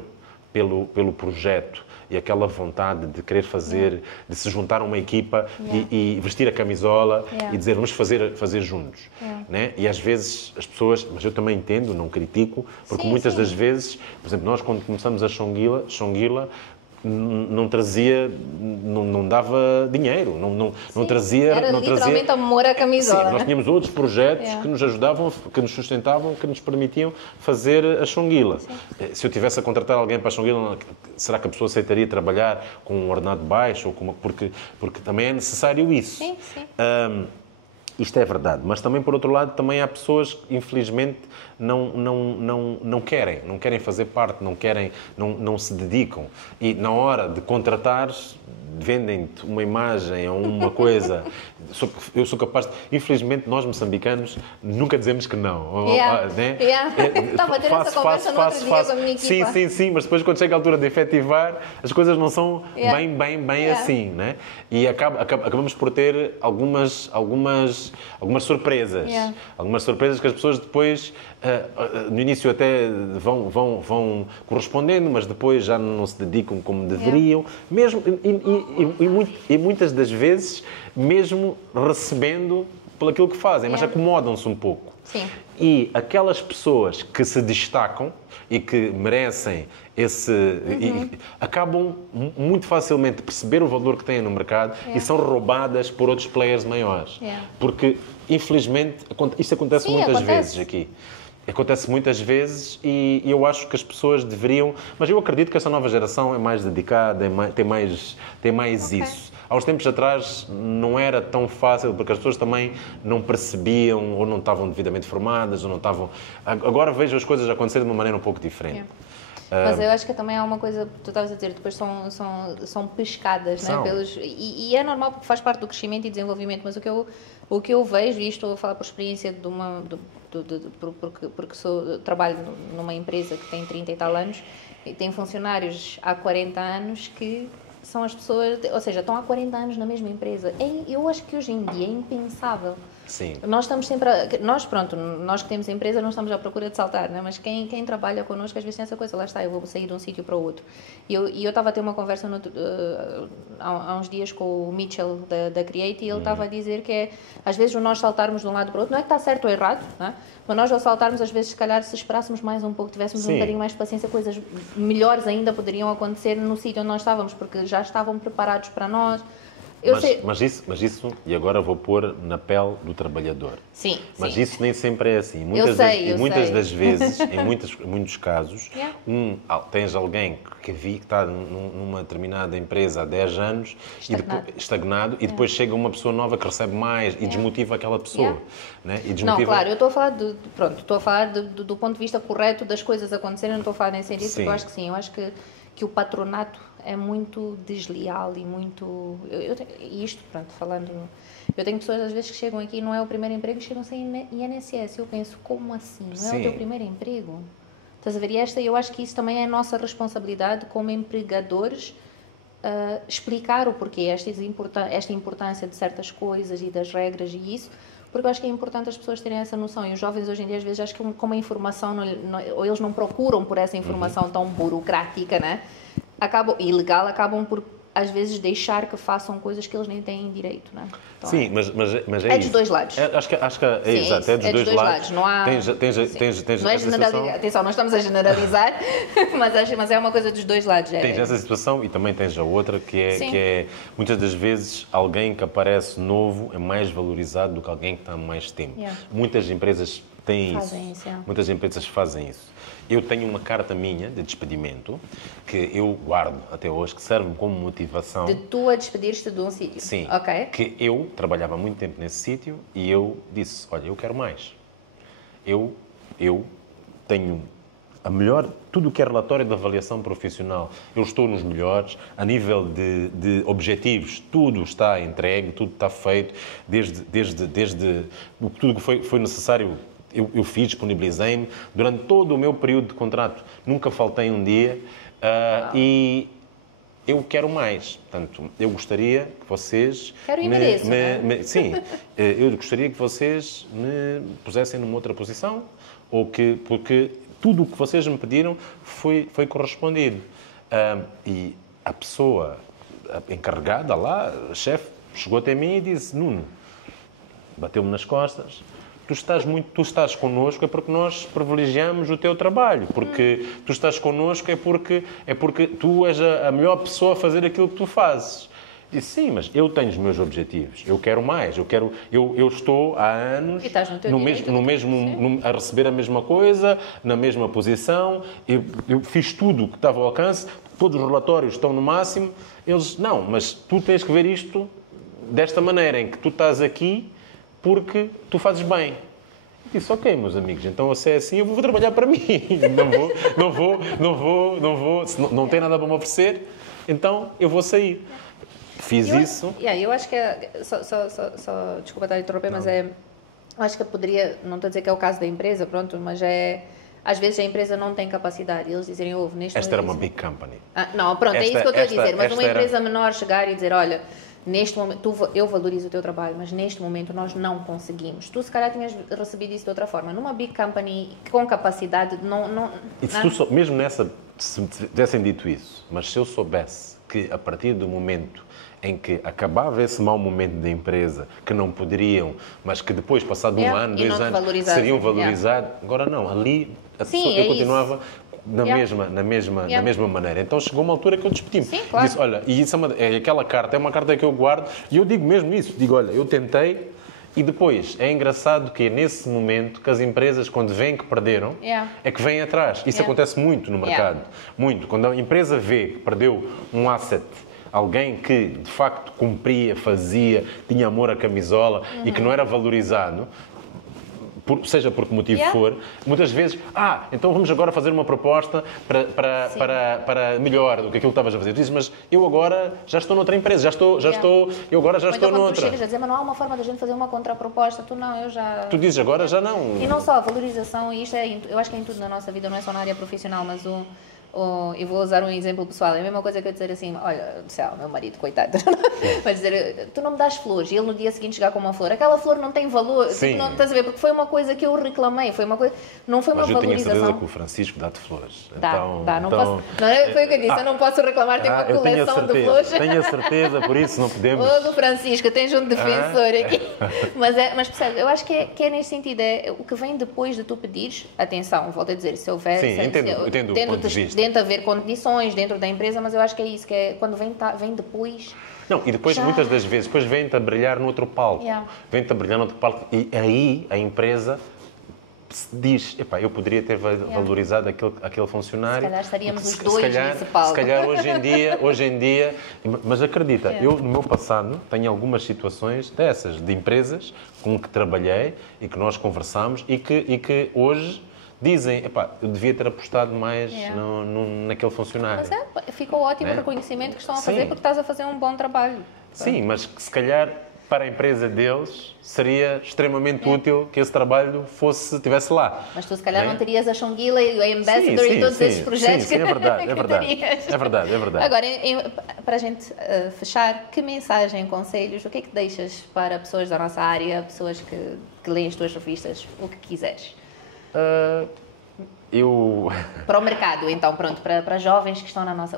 pelo projeto e aquela vontade de querer fazer, de se juntar a uma equipa e vestir a camisola e dizer vamos fazer juntos. Né? E às vezes as pessoas, mas eu também entendo, não critico, porque muitas das vezes, por exemplo, nós quando começamos a Shonguila, não trazia, não dava dinheiro, não trazia... Era literalmente amor à camisola. Sim, nós tínhamos outros projetos que nos ajudavam, que nos sustentavam, que nos permitiam fazer a Shonguila. Se eu tivesse a contratar alguém para a Shonguila, será que a pessoa aceitaria trabalhar com um ordenado baixo? Porque também é necessário isso. Sim. Isto é verdade, mas também, por outro lado, também há pessoas que, infelizmente, não querem fazer parte, não se dedicam. E na hora de contratar, vendem-te uma imagem ou uma coisa. Eu sou capaz de... Infelizmente, nós moçambicanos nunca dizemos que não. Né? Estava a ter essa conversa no outro dia com a minha equipa. Sim, mas depois quando chega a altura de efetivar, as coisas não são bem assim. Né? E acabamos por ter algumas surpresas. Algumas surpresas que as pessoas depois, no início até vão correspondendo, mas depois já não se dedicam como deveriam. Mesmo, e muitas das vezes, mesmo recebendo por aquilo que fazem, mas acomodam-se um pouco. Sim. E aquelas pessoas que se destacam e que merecem e acabam muito facilmente de perceber o valor que têm no mercado e são roubadas por outros players maiores. Porque, infelizmente, isto acontece muitas vezes aqui. Acontece muitas vezes e eu acho que as pessoas deveriam... Mas eu acredito que essa nova geração é mais dedicada, tem mais isso. Há uns tempos atrás não era tão fácil, porque as pessoas também não percebiam ou não estavam devidamente formadas, ou não estavam... Agora vejo as coisas acontecer de uma maneira um pouco diferente. Mas eu acho que também há uma coisa, tu estavas a dizer, depois são pescadas, são. Né? E é normal porque faz parte do crescimento e desenvolvimento, mas o que eu vejo, e estou a falar por experiência porque trabalho numa empresa que tem 30 e tal anos e tem funcionários há 40 anos que são as pessoas, ou seja, estão há 40 anos na mesma empresa. Eu acho que hoje em dia é impensável. Sim. Nós estamos sempre nós que temos a empresa não estamos à procura de saltar, né? Mas quem trabalha connosco às vezes tem essa coisa, lá está, eu vou sair de um sítio para o outro. E eu estava a ter uma conversa há uns dias com o Mitchell da Create e ele estava a dizer que às vezes nós saltarmos de um lado para o outro, não é que está certo ou errado, né? Mas nós ao saltarmos às vezes, se calhar, se esperássemos mais um pouco, tivéssemos um bocadinho mais de paciência, coisas melhores ainda poderiam acontecer no sítio onde nós estávamos, porque já estavam preparados para nós. Mas isso, e agora vou pôr na pele do trabalhador. Sim. Mas isso nem sempre é assim. Muitas das vezes, em muitos casos, tens alguém que está numa determinada empresa há 10 anos estagnado e depois chega uma pessoa nova que recebe mais e desmotiva aquela pessoa. Né? Não, claro, eu estou a falar estou a falar do ponto de vista correto das coisas acontecerem, não estou a falar nesse sentido, porque eu acho que sim, eu acho que o patronato é muito desleal e muito... falando... Eu tenho pessoas às vezes que chegam aqui e não é o primeiro emprego e chegam sem INSS. Eu penso, como assim? Não é o teu primeiro emprego? Estás a ver? Eu acho que isso também é a nossa responsabilidade como empregadores, explicar o porquê, esta importância de certas coisas e das regras e isso, porque eu acho que é importante as pessoas terem essa noção. E os jovens hoje em dia, às vezes, acho que como a informação, ou eles não procuram por essa informação tão burocrática, né? Acabam por, às vezes, deixar que façam coisas que eles nem têm direito, não é? Então, sim, mas é dos dois lados. Acho que é exato, é dos dois lados. Não há... Tens não é generalizar. Atenção, nós estamos a generalizar, mas é uma coisa dos dois lados. Tens essa situação e também tens a outra, que é muitas das vezes alguém que aparece novo é mais valorizado do que alguém que está há mais tempo. Muitas empresas têm isso. Muitas empresas fazem isso. Eu tenho uma carta minha de despedimento que eu guardo até hoje, que serve como motivação. De tu a despedir-te de um sítio? Sim. Ok. Que eu trabalhava há muito tempo nesse sítio e eu disse, olha, eu quero mais. Eu tenho a melhor, tudo o que é relatório de avaliação profissional, eu estou nos melhores, a nível de objetivos, tudo está entregue, tudo está feito, desde tudo que foi necessário. Eu fiz, disponibilizei-me durante todo o meu período de contrato. Nunca faltei um dia e eu quero mais. Portanto, eu gostaria que vocês... Quero e mereço, sim, eu gostaria que vocês me pusessem numa outra posição, porque tudo o que vocês me pediram foi correspondido. E a pessoa encarregada lá, a chefe, chegou até mim e disse: Nuno, bateu-me nas costas, tu estás connosco é porque nós privilegiamos o teu trabalho, porque tu estás connosco é porque tu és a melhor pessoa a fazer aquilo que tu fazes. Disse: sim, mas eu tenho os meus objetivos, eu quero mais, eu estou há anos a receber a mesma coisa, na mesma posição, eu fiz tudo o que estava ao alcance, todos os relatórios estão no máximo. Eles: não, mas tu tens que ver isto desta maneira, em que tu estás aqui porque tu fazes bem. Eu disse: ok, meus amigos, então se é assim, eu vou trabalhar para mim. Não tem nada para me oferecer, então eu vou sair. Fiz isso. Eu acho que desculpa estar a interromper, mas eu acho que poderia, não estou a dizer que é o caso da empresa, pronto, mas às vezes a empresa não tem capacidade. Eles dizerem: esta era uma big company. Não, pronto, é isso que eu estou a dizer. Mas uma empresa menor chegar e dizer: olha, neste momento, eu valorizo o teu trabalho, mas neste momento nós não conseguimos. Tu, se calhar, tinhas recebido isso de outra forma. Numa big company com capacidade, não... E se mesmo nessa, se me tivessem dito isso, mas se eu soubesse que a partir do momento em que acabava esse mau momento da empresa, que não poderiam, mas que depois, passado um ano, 2 anos, seriam valorizados, agora não. Ali eu continuava na mesma maneira. Então chegou uma altura que eu despedi-me. Sim, claro. Disse: olha, e isso aquela carta é uma carta que eu guardo, e eu digo mesmo isso. Digo: olha, eu tentei. E depois, é engraçado que é nesse momento que as empresas, quando veem que perderam, é que vêm atrás. Isso acontece muito no mercado. Muito. Quando a empresa vê que perdeu um asset, alguém que, de facto, cumpria, fazia, tinha amor à camisola e que não era valorizado, seja por que motivo for, muitas vezes, então vamos agora fazer uma proposta para melhor do que aquilo que estavas a fazer. Tu dizes: mas eu agora já estou noutra empresa, eu agora já estou noutra. Tu chegas a dizer: mas não há uma forma da gente fazer uma contraproposta. Tu dizes: agora já não. E não só a valorização, e isto eu acho que é em tudo na nossa vida, não é só na área profissional, mas eu vou usar um exemplo pessoal. É a mesma coisa que eu dizer assim: olha, meu marido, coitado, vai dizer: tu não me das flores, e ele no dia seguinte chegar com uma flor, aquela flor não tem valor. Sim. Não, estás a ver? Porque foi uma coisa que eu reclamei, não foi uma valorização. Mas eu tenho a certeza que o Francisco dá-te flores. Posso, foi o que eu disse, eu não posso reclamar, tenho uma coleção de flores. Tenho a certeza, por isso não podemos. Ô, Francisco, tens um defensor aqui. Mas percebes, eu acho que é nesse sentido, o que vem depois de tu pedires, atenção, volto a dizer, se houver... Sim, entendo o ponto de vista. Tenta haver condições dentro da empresa, mas eu acho que é isso, que é quando vem depois... Não, e depois, muitas das vezes, depois vem-te a brilhar no outro palco. Vem-te a brilhar no outro palco. E aí a empresa diz: epá, eu poderia ter valorizado aquele funcionário. Se calhar estaríamos os dois nesse palco. Se calhar hoje em dia... Mas acredita, eu no meu passado tenho algumas situações dessas, de empresas com que trabalhei e que nós conversamos e que hoje... dizem: epá, eu devia ter apostado mais naquele funcionário. Mas ficou ótimo o reconhecimento que estão a fazer, porque estás a fazer um bom trabalho. Sim, mas que se calhar para a empresa deles seria extremamente útil que esse trabalho estivesse lá. Mas tu se calhar não terias a Shonguila e o Ambassador e todos esses projetos é verdade, é verdade. Agora, para a gente fechar, que mensagem, conselhos, o que é que deixas para pessoas da nossa área, pessoas que leem as tuas revistas, o que quiseres? Para o mercado, então, pronto, para jovens que estão na nossa...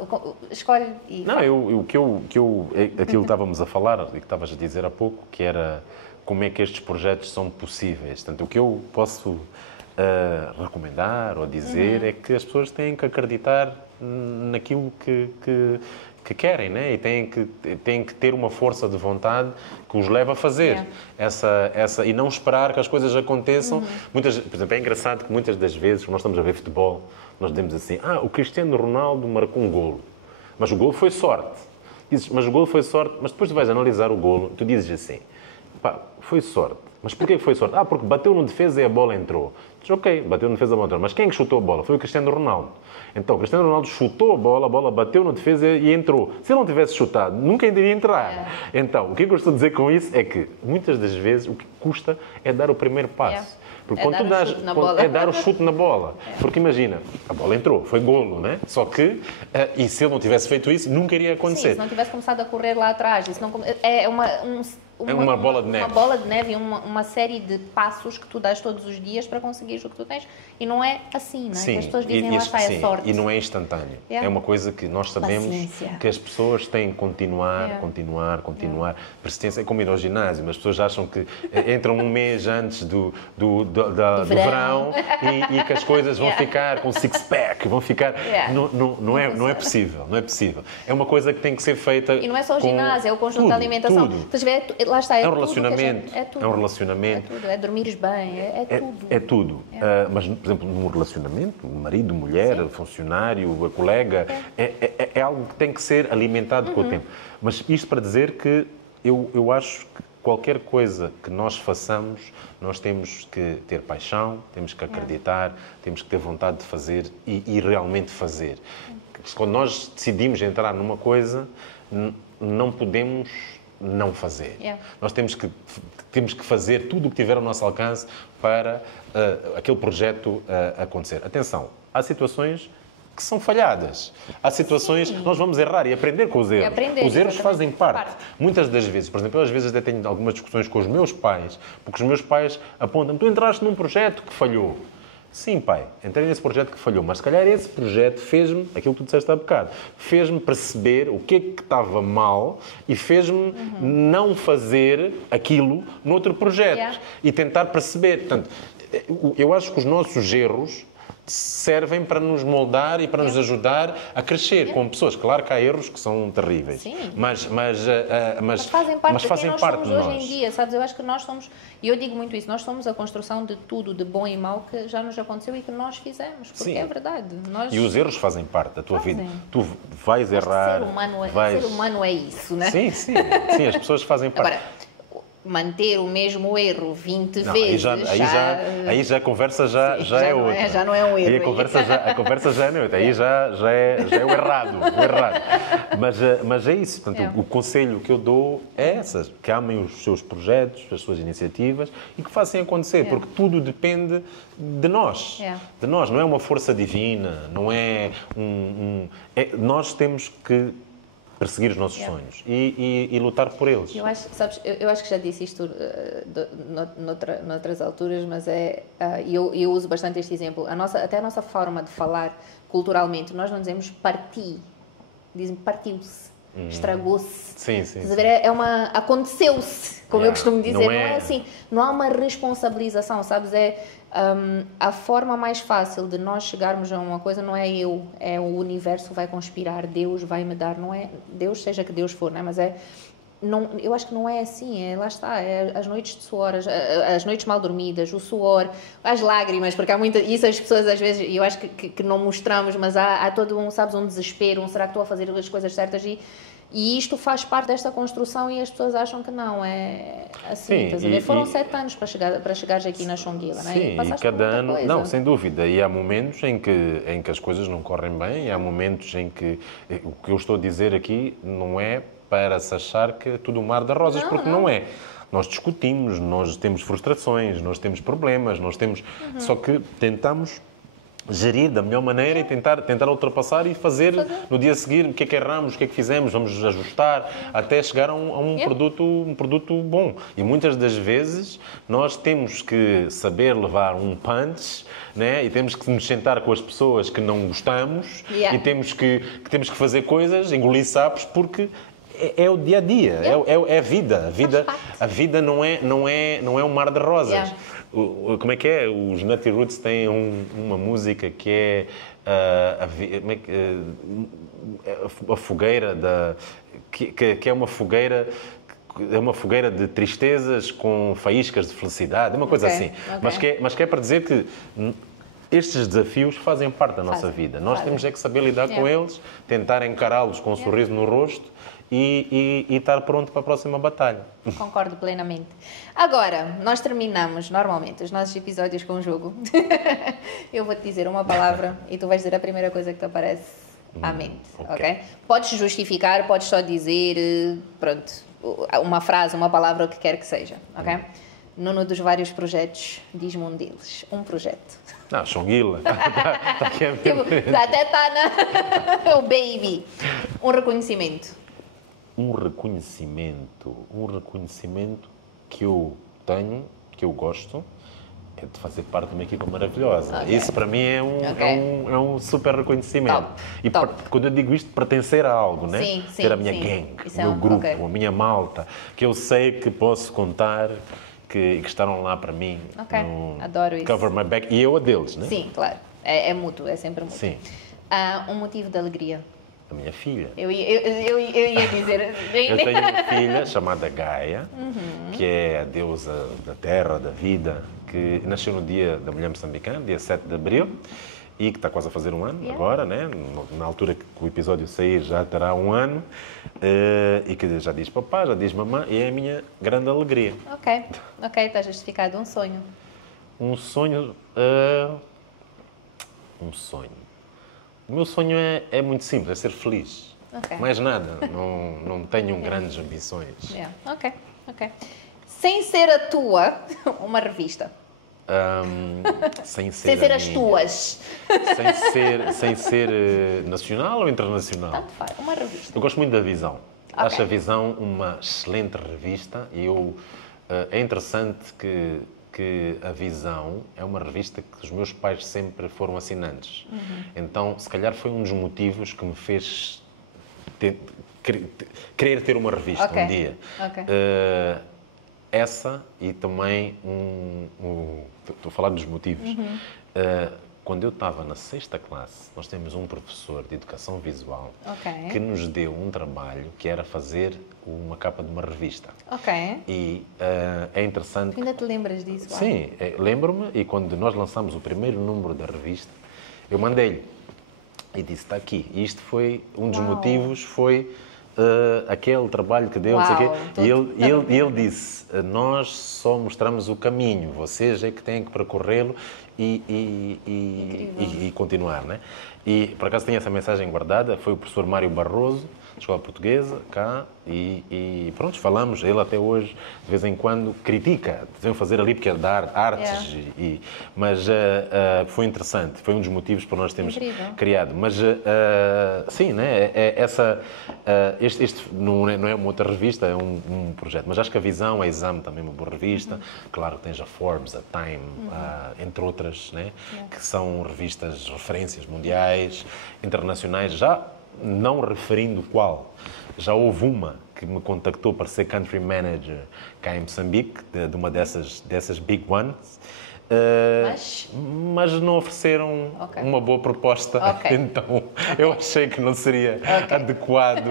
Escolhe e... Não, aquilo que estávamos a falar e que estavas a dizer há pouco, que era como é que estes projetos são possíveis. Portanto, o que eu posso recomendar ou dizer é que as pessoas têm que acreditar naquilo que querem, né? E têm que ter uma força de vontade que os leva a fazer e não esperar que as coisas aconteçam. Por exemplo, é engraçado que muitas das vezes, quando nós estamos a ver futebol, nós dizemos assim: o Cristiano Ronaldo marcou um golo, mas o golo foi sorte. Dizes: mas o golo foi sorte, mas depois tu vais analisar o golo, tu dizes assim: foi sorte. Mas porquê foi sorte? Porque bateu no defesa e a bola entrou. Diz: ok, bateu no defesa e a bola entrou. Mas quem é que chutou a bola? Foi o Cristiano Ronaldo. Então, o Cristiano Ronaldo chutou a bola bateu no defesa e entrou. Se ele não tivesse chutado, nunca ainda iria entrar. Então, o que eu gosto de dizer com isso é que, muitas das vezes, o que custa é dar o primeiro passo. Porque É quando dar tu o dás, chute na bola. é dar o chute na bola. Porque imagina, a bola entrou, foi golo, né? Só que, e se ele não tivesse feito isso, nunca iria acontecer. Sim, se não tivesse começado a correr lá atrás, isso não, é uma bola de neve. Uma bola de neve e uma série de passos que tu dás todos os dias para conseguir o que tu tens. E não é assim, não é? Sim, Que as pessoas dizem, lá está, sim, é sorte. e não é instantâneo. É uma coisa que nós sabemos Paciência. que as pessoas têm que continuar. Persistência é como ir ao ginásio, mas as pessoas acham que entram um mês antes do verão e que as coisas vão ficar com six-pack, vão ficar... Não é possível, não é possível. É uma coisa que tem que ser feita. E não é só o ginásio, é o conjunto da alimentação. Lá está, é um relacionamento. É tudo. É um relacionamento. É tudo. É dormires bem, tudo. É tudo. Mas, por exemplo, num relacionamento, marido, mulher, funcionário, colega, é algo que tem que ser alimentado com o tempo. Mas isto para dizer que eu acho que qualquer coisa que nós façamos, nós temos que ter paixão, temos que acreditar, temos que ter vontade de fazer e realmente fazer. Quando nós decidimos entrar numa coisa, não podemos não fazer. Nós temos que fazer tudo o que tiver ao nosso alcance para aquele projeto acontecer. Atenção, há situações que são falhadas. Há situações que nós vamos errar e aprender com os erros. Os erros fazem parte. Muitas das vezes, por exemplo, eu às vezes até tenho algumas discussões com os meus pais, porque os meus pais apontam-me, tu entraste num projeto que falhou. Sim, pai, entrei nesse projeto que falhou, mas se calhar esse projeto fez-me, aquilo que tu disseste há bocado, fez-me perceber o que é que estava mal e fez-me não fazer aquilo noutro projeto e tentar perceber. Portanto, eu acho que os nossos erros servem para nos moldar e para nos ajudar a crescer com pessoas. Claro que há erros que são terríveis, mas fazem parte de quem nós somos de nós. Hoje em dia, sabes? Eu acho que nós somos, e eu digo muito isso, nós somos a construção de tudo, de bom e mau, que já nos aconteceu e que nós fizemos, porque é verdade. E os erros fazem parte da tua vida. Tu vais errar. Ser humano é isso, não é? Sim, as pessoas fazem parte. Agora, manter o mesmo erro 20 vezes... Aí já a conversa já é outra. Já não é um erro. Aí a conversa já é outra. Aí já é o errado. Mas é isso. Portanto, o conselho que eu dou é essas. Que amem os seus projetos, as suas iniciativas e que façam acontecer. Porque tudo depende de nós. De nós. Não é uma força divina. Não é nós temos que perseguir os nossos sonhos e lutar por eles. Eu acho que já disse isto noutras alturas, mas eu uso bastante este exemplo. Até a nossa forma de falar culturalmente, nós não dizemos parti, dizemos partiu-se, estragou-se. Sim. Aconteceu-se, como eu costumo dizer. Não é assim, não há uma responsabilização, sabes? A forma mais fácil de nós chegarmos a uma coisa não é é o universo vai conspirar, Deus vai me dar, não é Deus, seja que Deus for, não é? Mas eu acho que não é assim, lá está, as noites de suor, as noites mal dormidas, o suor, as lágrimas, porque há isso as pessoas às vezes, eu acho que não mostramos, mas há todo um desespero, será que estou a fazer as coisas certas e isto faz parte desta construção e as pessoas acham que não, é assim, foram 7 anos para chegares aqui na Xonguila, não é? Sim, e cada ano, não, sem dúvida, e há momentos em que as coisas não correm bem, e há momentos em que, o que eu estou a dizer aqui não é para se achar que é tudo um mar de rosas, porque não é. Nós discutimos, nós temos frustrações, nós temos problemas, só que tentamos gerir da melhor maneira e tentar ultrapassar e fazer no dia a seguir o que é que erramos, o que é que fizemos, vamos ajustar até chegar a um produto bom. E muitas das vezes nós temos que saber levar um punch, né? E temos que nos sentar com as pessoas que não gostamos e temos que fazer coisas, engolir sapos, porque é o dia a dia, é a vida. A vida não é um mar de rosas. Como é que é? Os Nutty Roots têm uma música que é a fogueira que é uma fogueira. É uma fogueira de tristezas com faíscas de felicidade, é uma coisa assim. Mas que é para dizer que estes desafios fazem parte da nossa vida. Nós temos que saber lidar com eles, tentar encará-los com um sorriso no rosto e estar pronto para a próxima batalha. Concordo plenamente. Agora, nós terminamos normalmente os nossos episódios com um jogo. Eu vou-te dizer uma palavra e tu vais dizer a primeira coisa que te aparece à mente, ok? Podes justificar, podes só dizer, pronto, uma frase, uma palavra, o que quer que seja, ok? Nuno dos vários projetos, diz-me um deles. Um projeto. Não, Xonguila. Tá aqui a Tipo, até está na... o baby. Um reconhecimento. Um reconhecimento que eu tenho, que eu gosto, é de fazer parte de uma equipa maravilhosa. Okay. Isso para mim é um super reconhecimento. Top. Top. Quando eu digo isto, pertencer a algo, né? Sim, ter a minha sim. gang, Isso o meu grupo, okay. a minha malta, que eu sei que posso contar, que estarão lá para mim. Ok, adoro isso. Cover my back. E eu a deles, né? Sim, claro. É mútuo, é sempre mútuo. Sim. Um motivo de alegria. A minha filha. Eu ia dizer... Eu tenho uma filha chamada Gaia, que é a deusa da terra, da vida, que nasceu no dia da mulher moçambicana, dia 7 de abril, e que está quase a fazer um ano agora, né? Na altura que o episódio sair já terá um ano, e que já diz papá, já diz mamãe, e é a minha grande alegria. Ok, está justificado. Um sonho. Um sonho... um sonho. O meu sonho é muito simples, é ser feliz. Okay. Mais nada, não tenho grandes ambições. Ok. Sem ser a tua, uma revista. Sem ser, as tuas. Sem ser nacional ou internacional? Tanto faz, uma revista. Eu gosto muito da Visão. Okay. Acho a Visão uma excelente revista e é interessante que a Visão é uma revista que os meus pais sempre foram assinantes. Então, se calhar foi um dos motivos que me fez querer ter uma revista um dia. Okay. Essa e também estou a falar dos motivos. Quando eu estava na 6ª classe, nós temos um professor de educação visual que nos deu um trabalho que era fazer uma capa de uma revista. E é interessante... Tu ainda te lembras disso? Sim, lembro-me, e quando nós lançamos o primeiro número da revista, eu mandei-lhe e disse, está aqui. E isto foi, um dos motivos foi aquele trabalho que deu, não sei o quê. E ele disse, nós só mostramos o caminho, vocês é que têm que percorrê-lo e continuar, né? E, por acaso, tenho essa mensagem guardada, foi o professor Mário Barroso, da Escola Portuguesa, cá, e pronto, falamos, ele até hoje, de vez em quando, critica, devem fazer ali porque é dar artes, mas foi interessante, foi um dos motivos para nós termos criado. Mas, sim, né, este não é uma outra revista, é um projeto, mas acho que a Visão, a Exame também é uma boa revista, claro que tens a Forbes, a Time, entre outras, né, que são revistas, referências mundiais, internacionais, já não referindo qual. Já houve uma que me contactou para ser country manager cá em Moçambique, de uma dessas big ones, mas não ofereceram uma boa proposta, então eu achei que não seria adequado,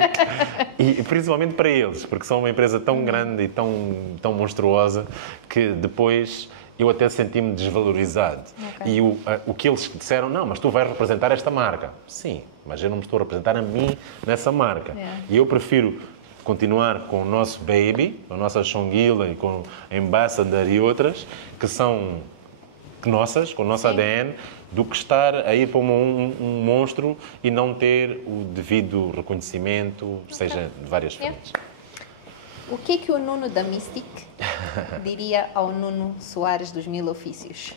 e principalmente para eles, porque são uma empresa tão grande e tão monstruosa que depois... eu até senti-me desvalorizado. E o que eles disseram, não, mas tu vais representar esta marca. Sim, mas eu não me estou a representar a mim nessa marca. E eu prefiro continuar com o nosso baby, a nossa Xonguila e com a Ambassador e outras, que são nossas, com o nosso ADN, do que estar a ir para um monstro e não ter o devido reconhecimento, seja de várias frentes. O que o Nuno da Mystic diria ao Nuno Soares dos Mil Ofícios?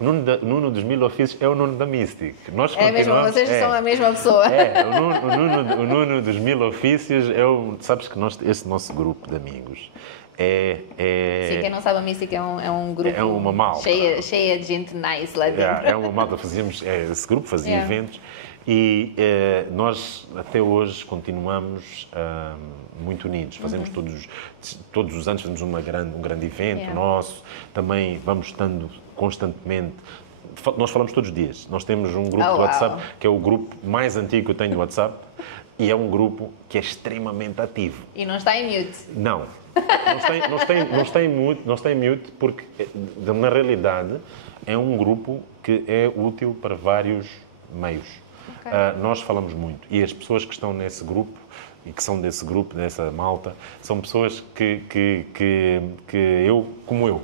O Nuno dos Mil Ofícios é o Nuno da Mystic. Nós mesmo, vocês são a mesma pessoa. O Nuno dos Mil Ofícios sabes que esse nosso grupo de amigos Sim, quem não sabe, a Mystic é um grupo é uma malta cheia de gente nice lá dentro. É uma malta, esse grupo fazia eventos e nós até hoje continuamos muito unidos. Fazemos todos os anos fazemos um grande evento nosso, também vamos estando constantemente. Nós falamos todos os dias. Nós temos um grupo de WhatsApp, que é o grupo mais antigo que eu tenho do WhatsApp, e é um grupo que é extremamente ativo. E não está em mute? Não. Não está em mute porque, na realidade, é um grupo que é útil para vários meios. Nós falamos muito. E as pessoas que estão nesse grupo, e que são desse grupo, dessa malta, são pessoas que como eu,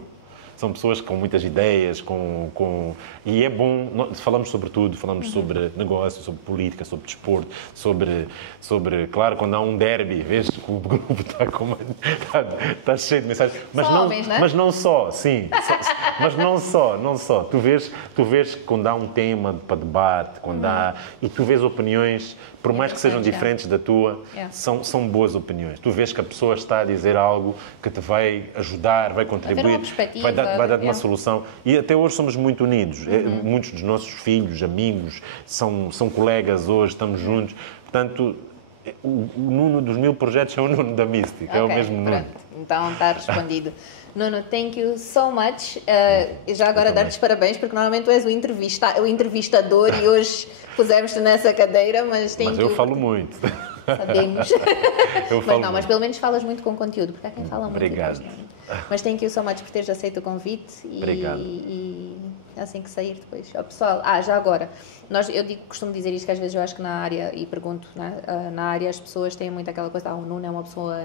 são pessoas com muitas ideias, e é bom, falamos sobre tudo, falamos sobre negócio, sobre política, sobre desporto, sobre, claro, quando há um derby, vês que o grupo está cheio de mensagens, mas não só, sim, mas não só, tu vês que quando há um tema para debate, e tu vês opiniões, por mais que sejam diferentes da tua, são boas opiniões. Tu vês que a pessoa está a dizer algo que te vai ajudar, vai contribuir, vai dar uma solução. E até hoje somos muito unidos. Muitos dos nossos filhos, amigos, são colegas hoje, estamos juntos. Portanto, o Nuno dos 1000 projetos é o Nuno da Mística, é o mesmo Nuno. Então está respondido. Nuno, thank you so much. Já agora dar-te os parabéns, porque normalmente tu és o entrevistador e hoje pusemos-te nessa cadeira, mas eu falo muito. Sabemos. Mas pelo menos falas muito com conteúdo, porque há quem fala muito. Obrigado. Mas thank you so much por teres aceito o convite. Obrigado. E assim que sair depois. Pessoal, já agora, costumo dizer isto, que às vezes eu acho que na área, e pergunto, né, na área as pessoas têm muito aquela coisa, o Nuno é uma pessoa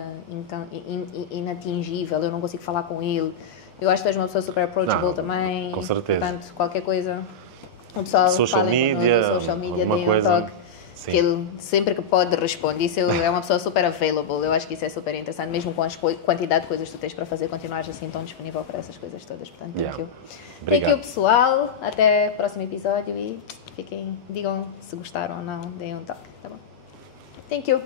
inatingível, eu não consigo falar com ele. Eu acho que tu és uma pessoa super approachable também. Com certeza. Portanto, qualquer coisa, o pessoal social media, deem um toque. Sim. Que ele sempre que pode responde. Isso é uma pessoa super available. Eu acho que isso é super interessante, mesmo com a quantidade de coisas que tu tens para fazer, continuares assim tão disponível para essas coisas todas. Portanto, thank you, pessoal. Até o próximo episódio e digam se gostaram ou não, deem um toque, tá bom? Thank you.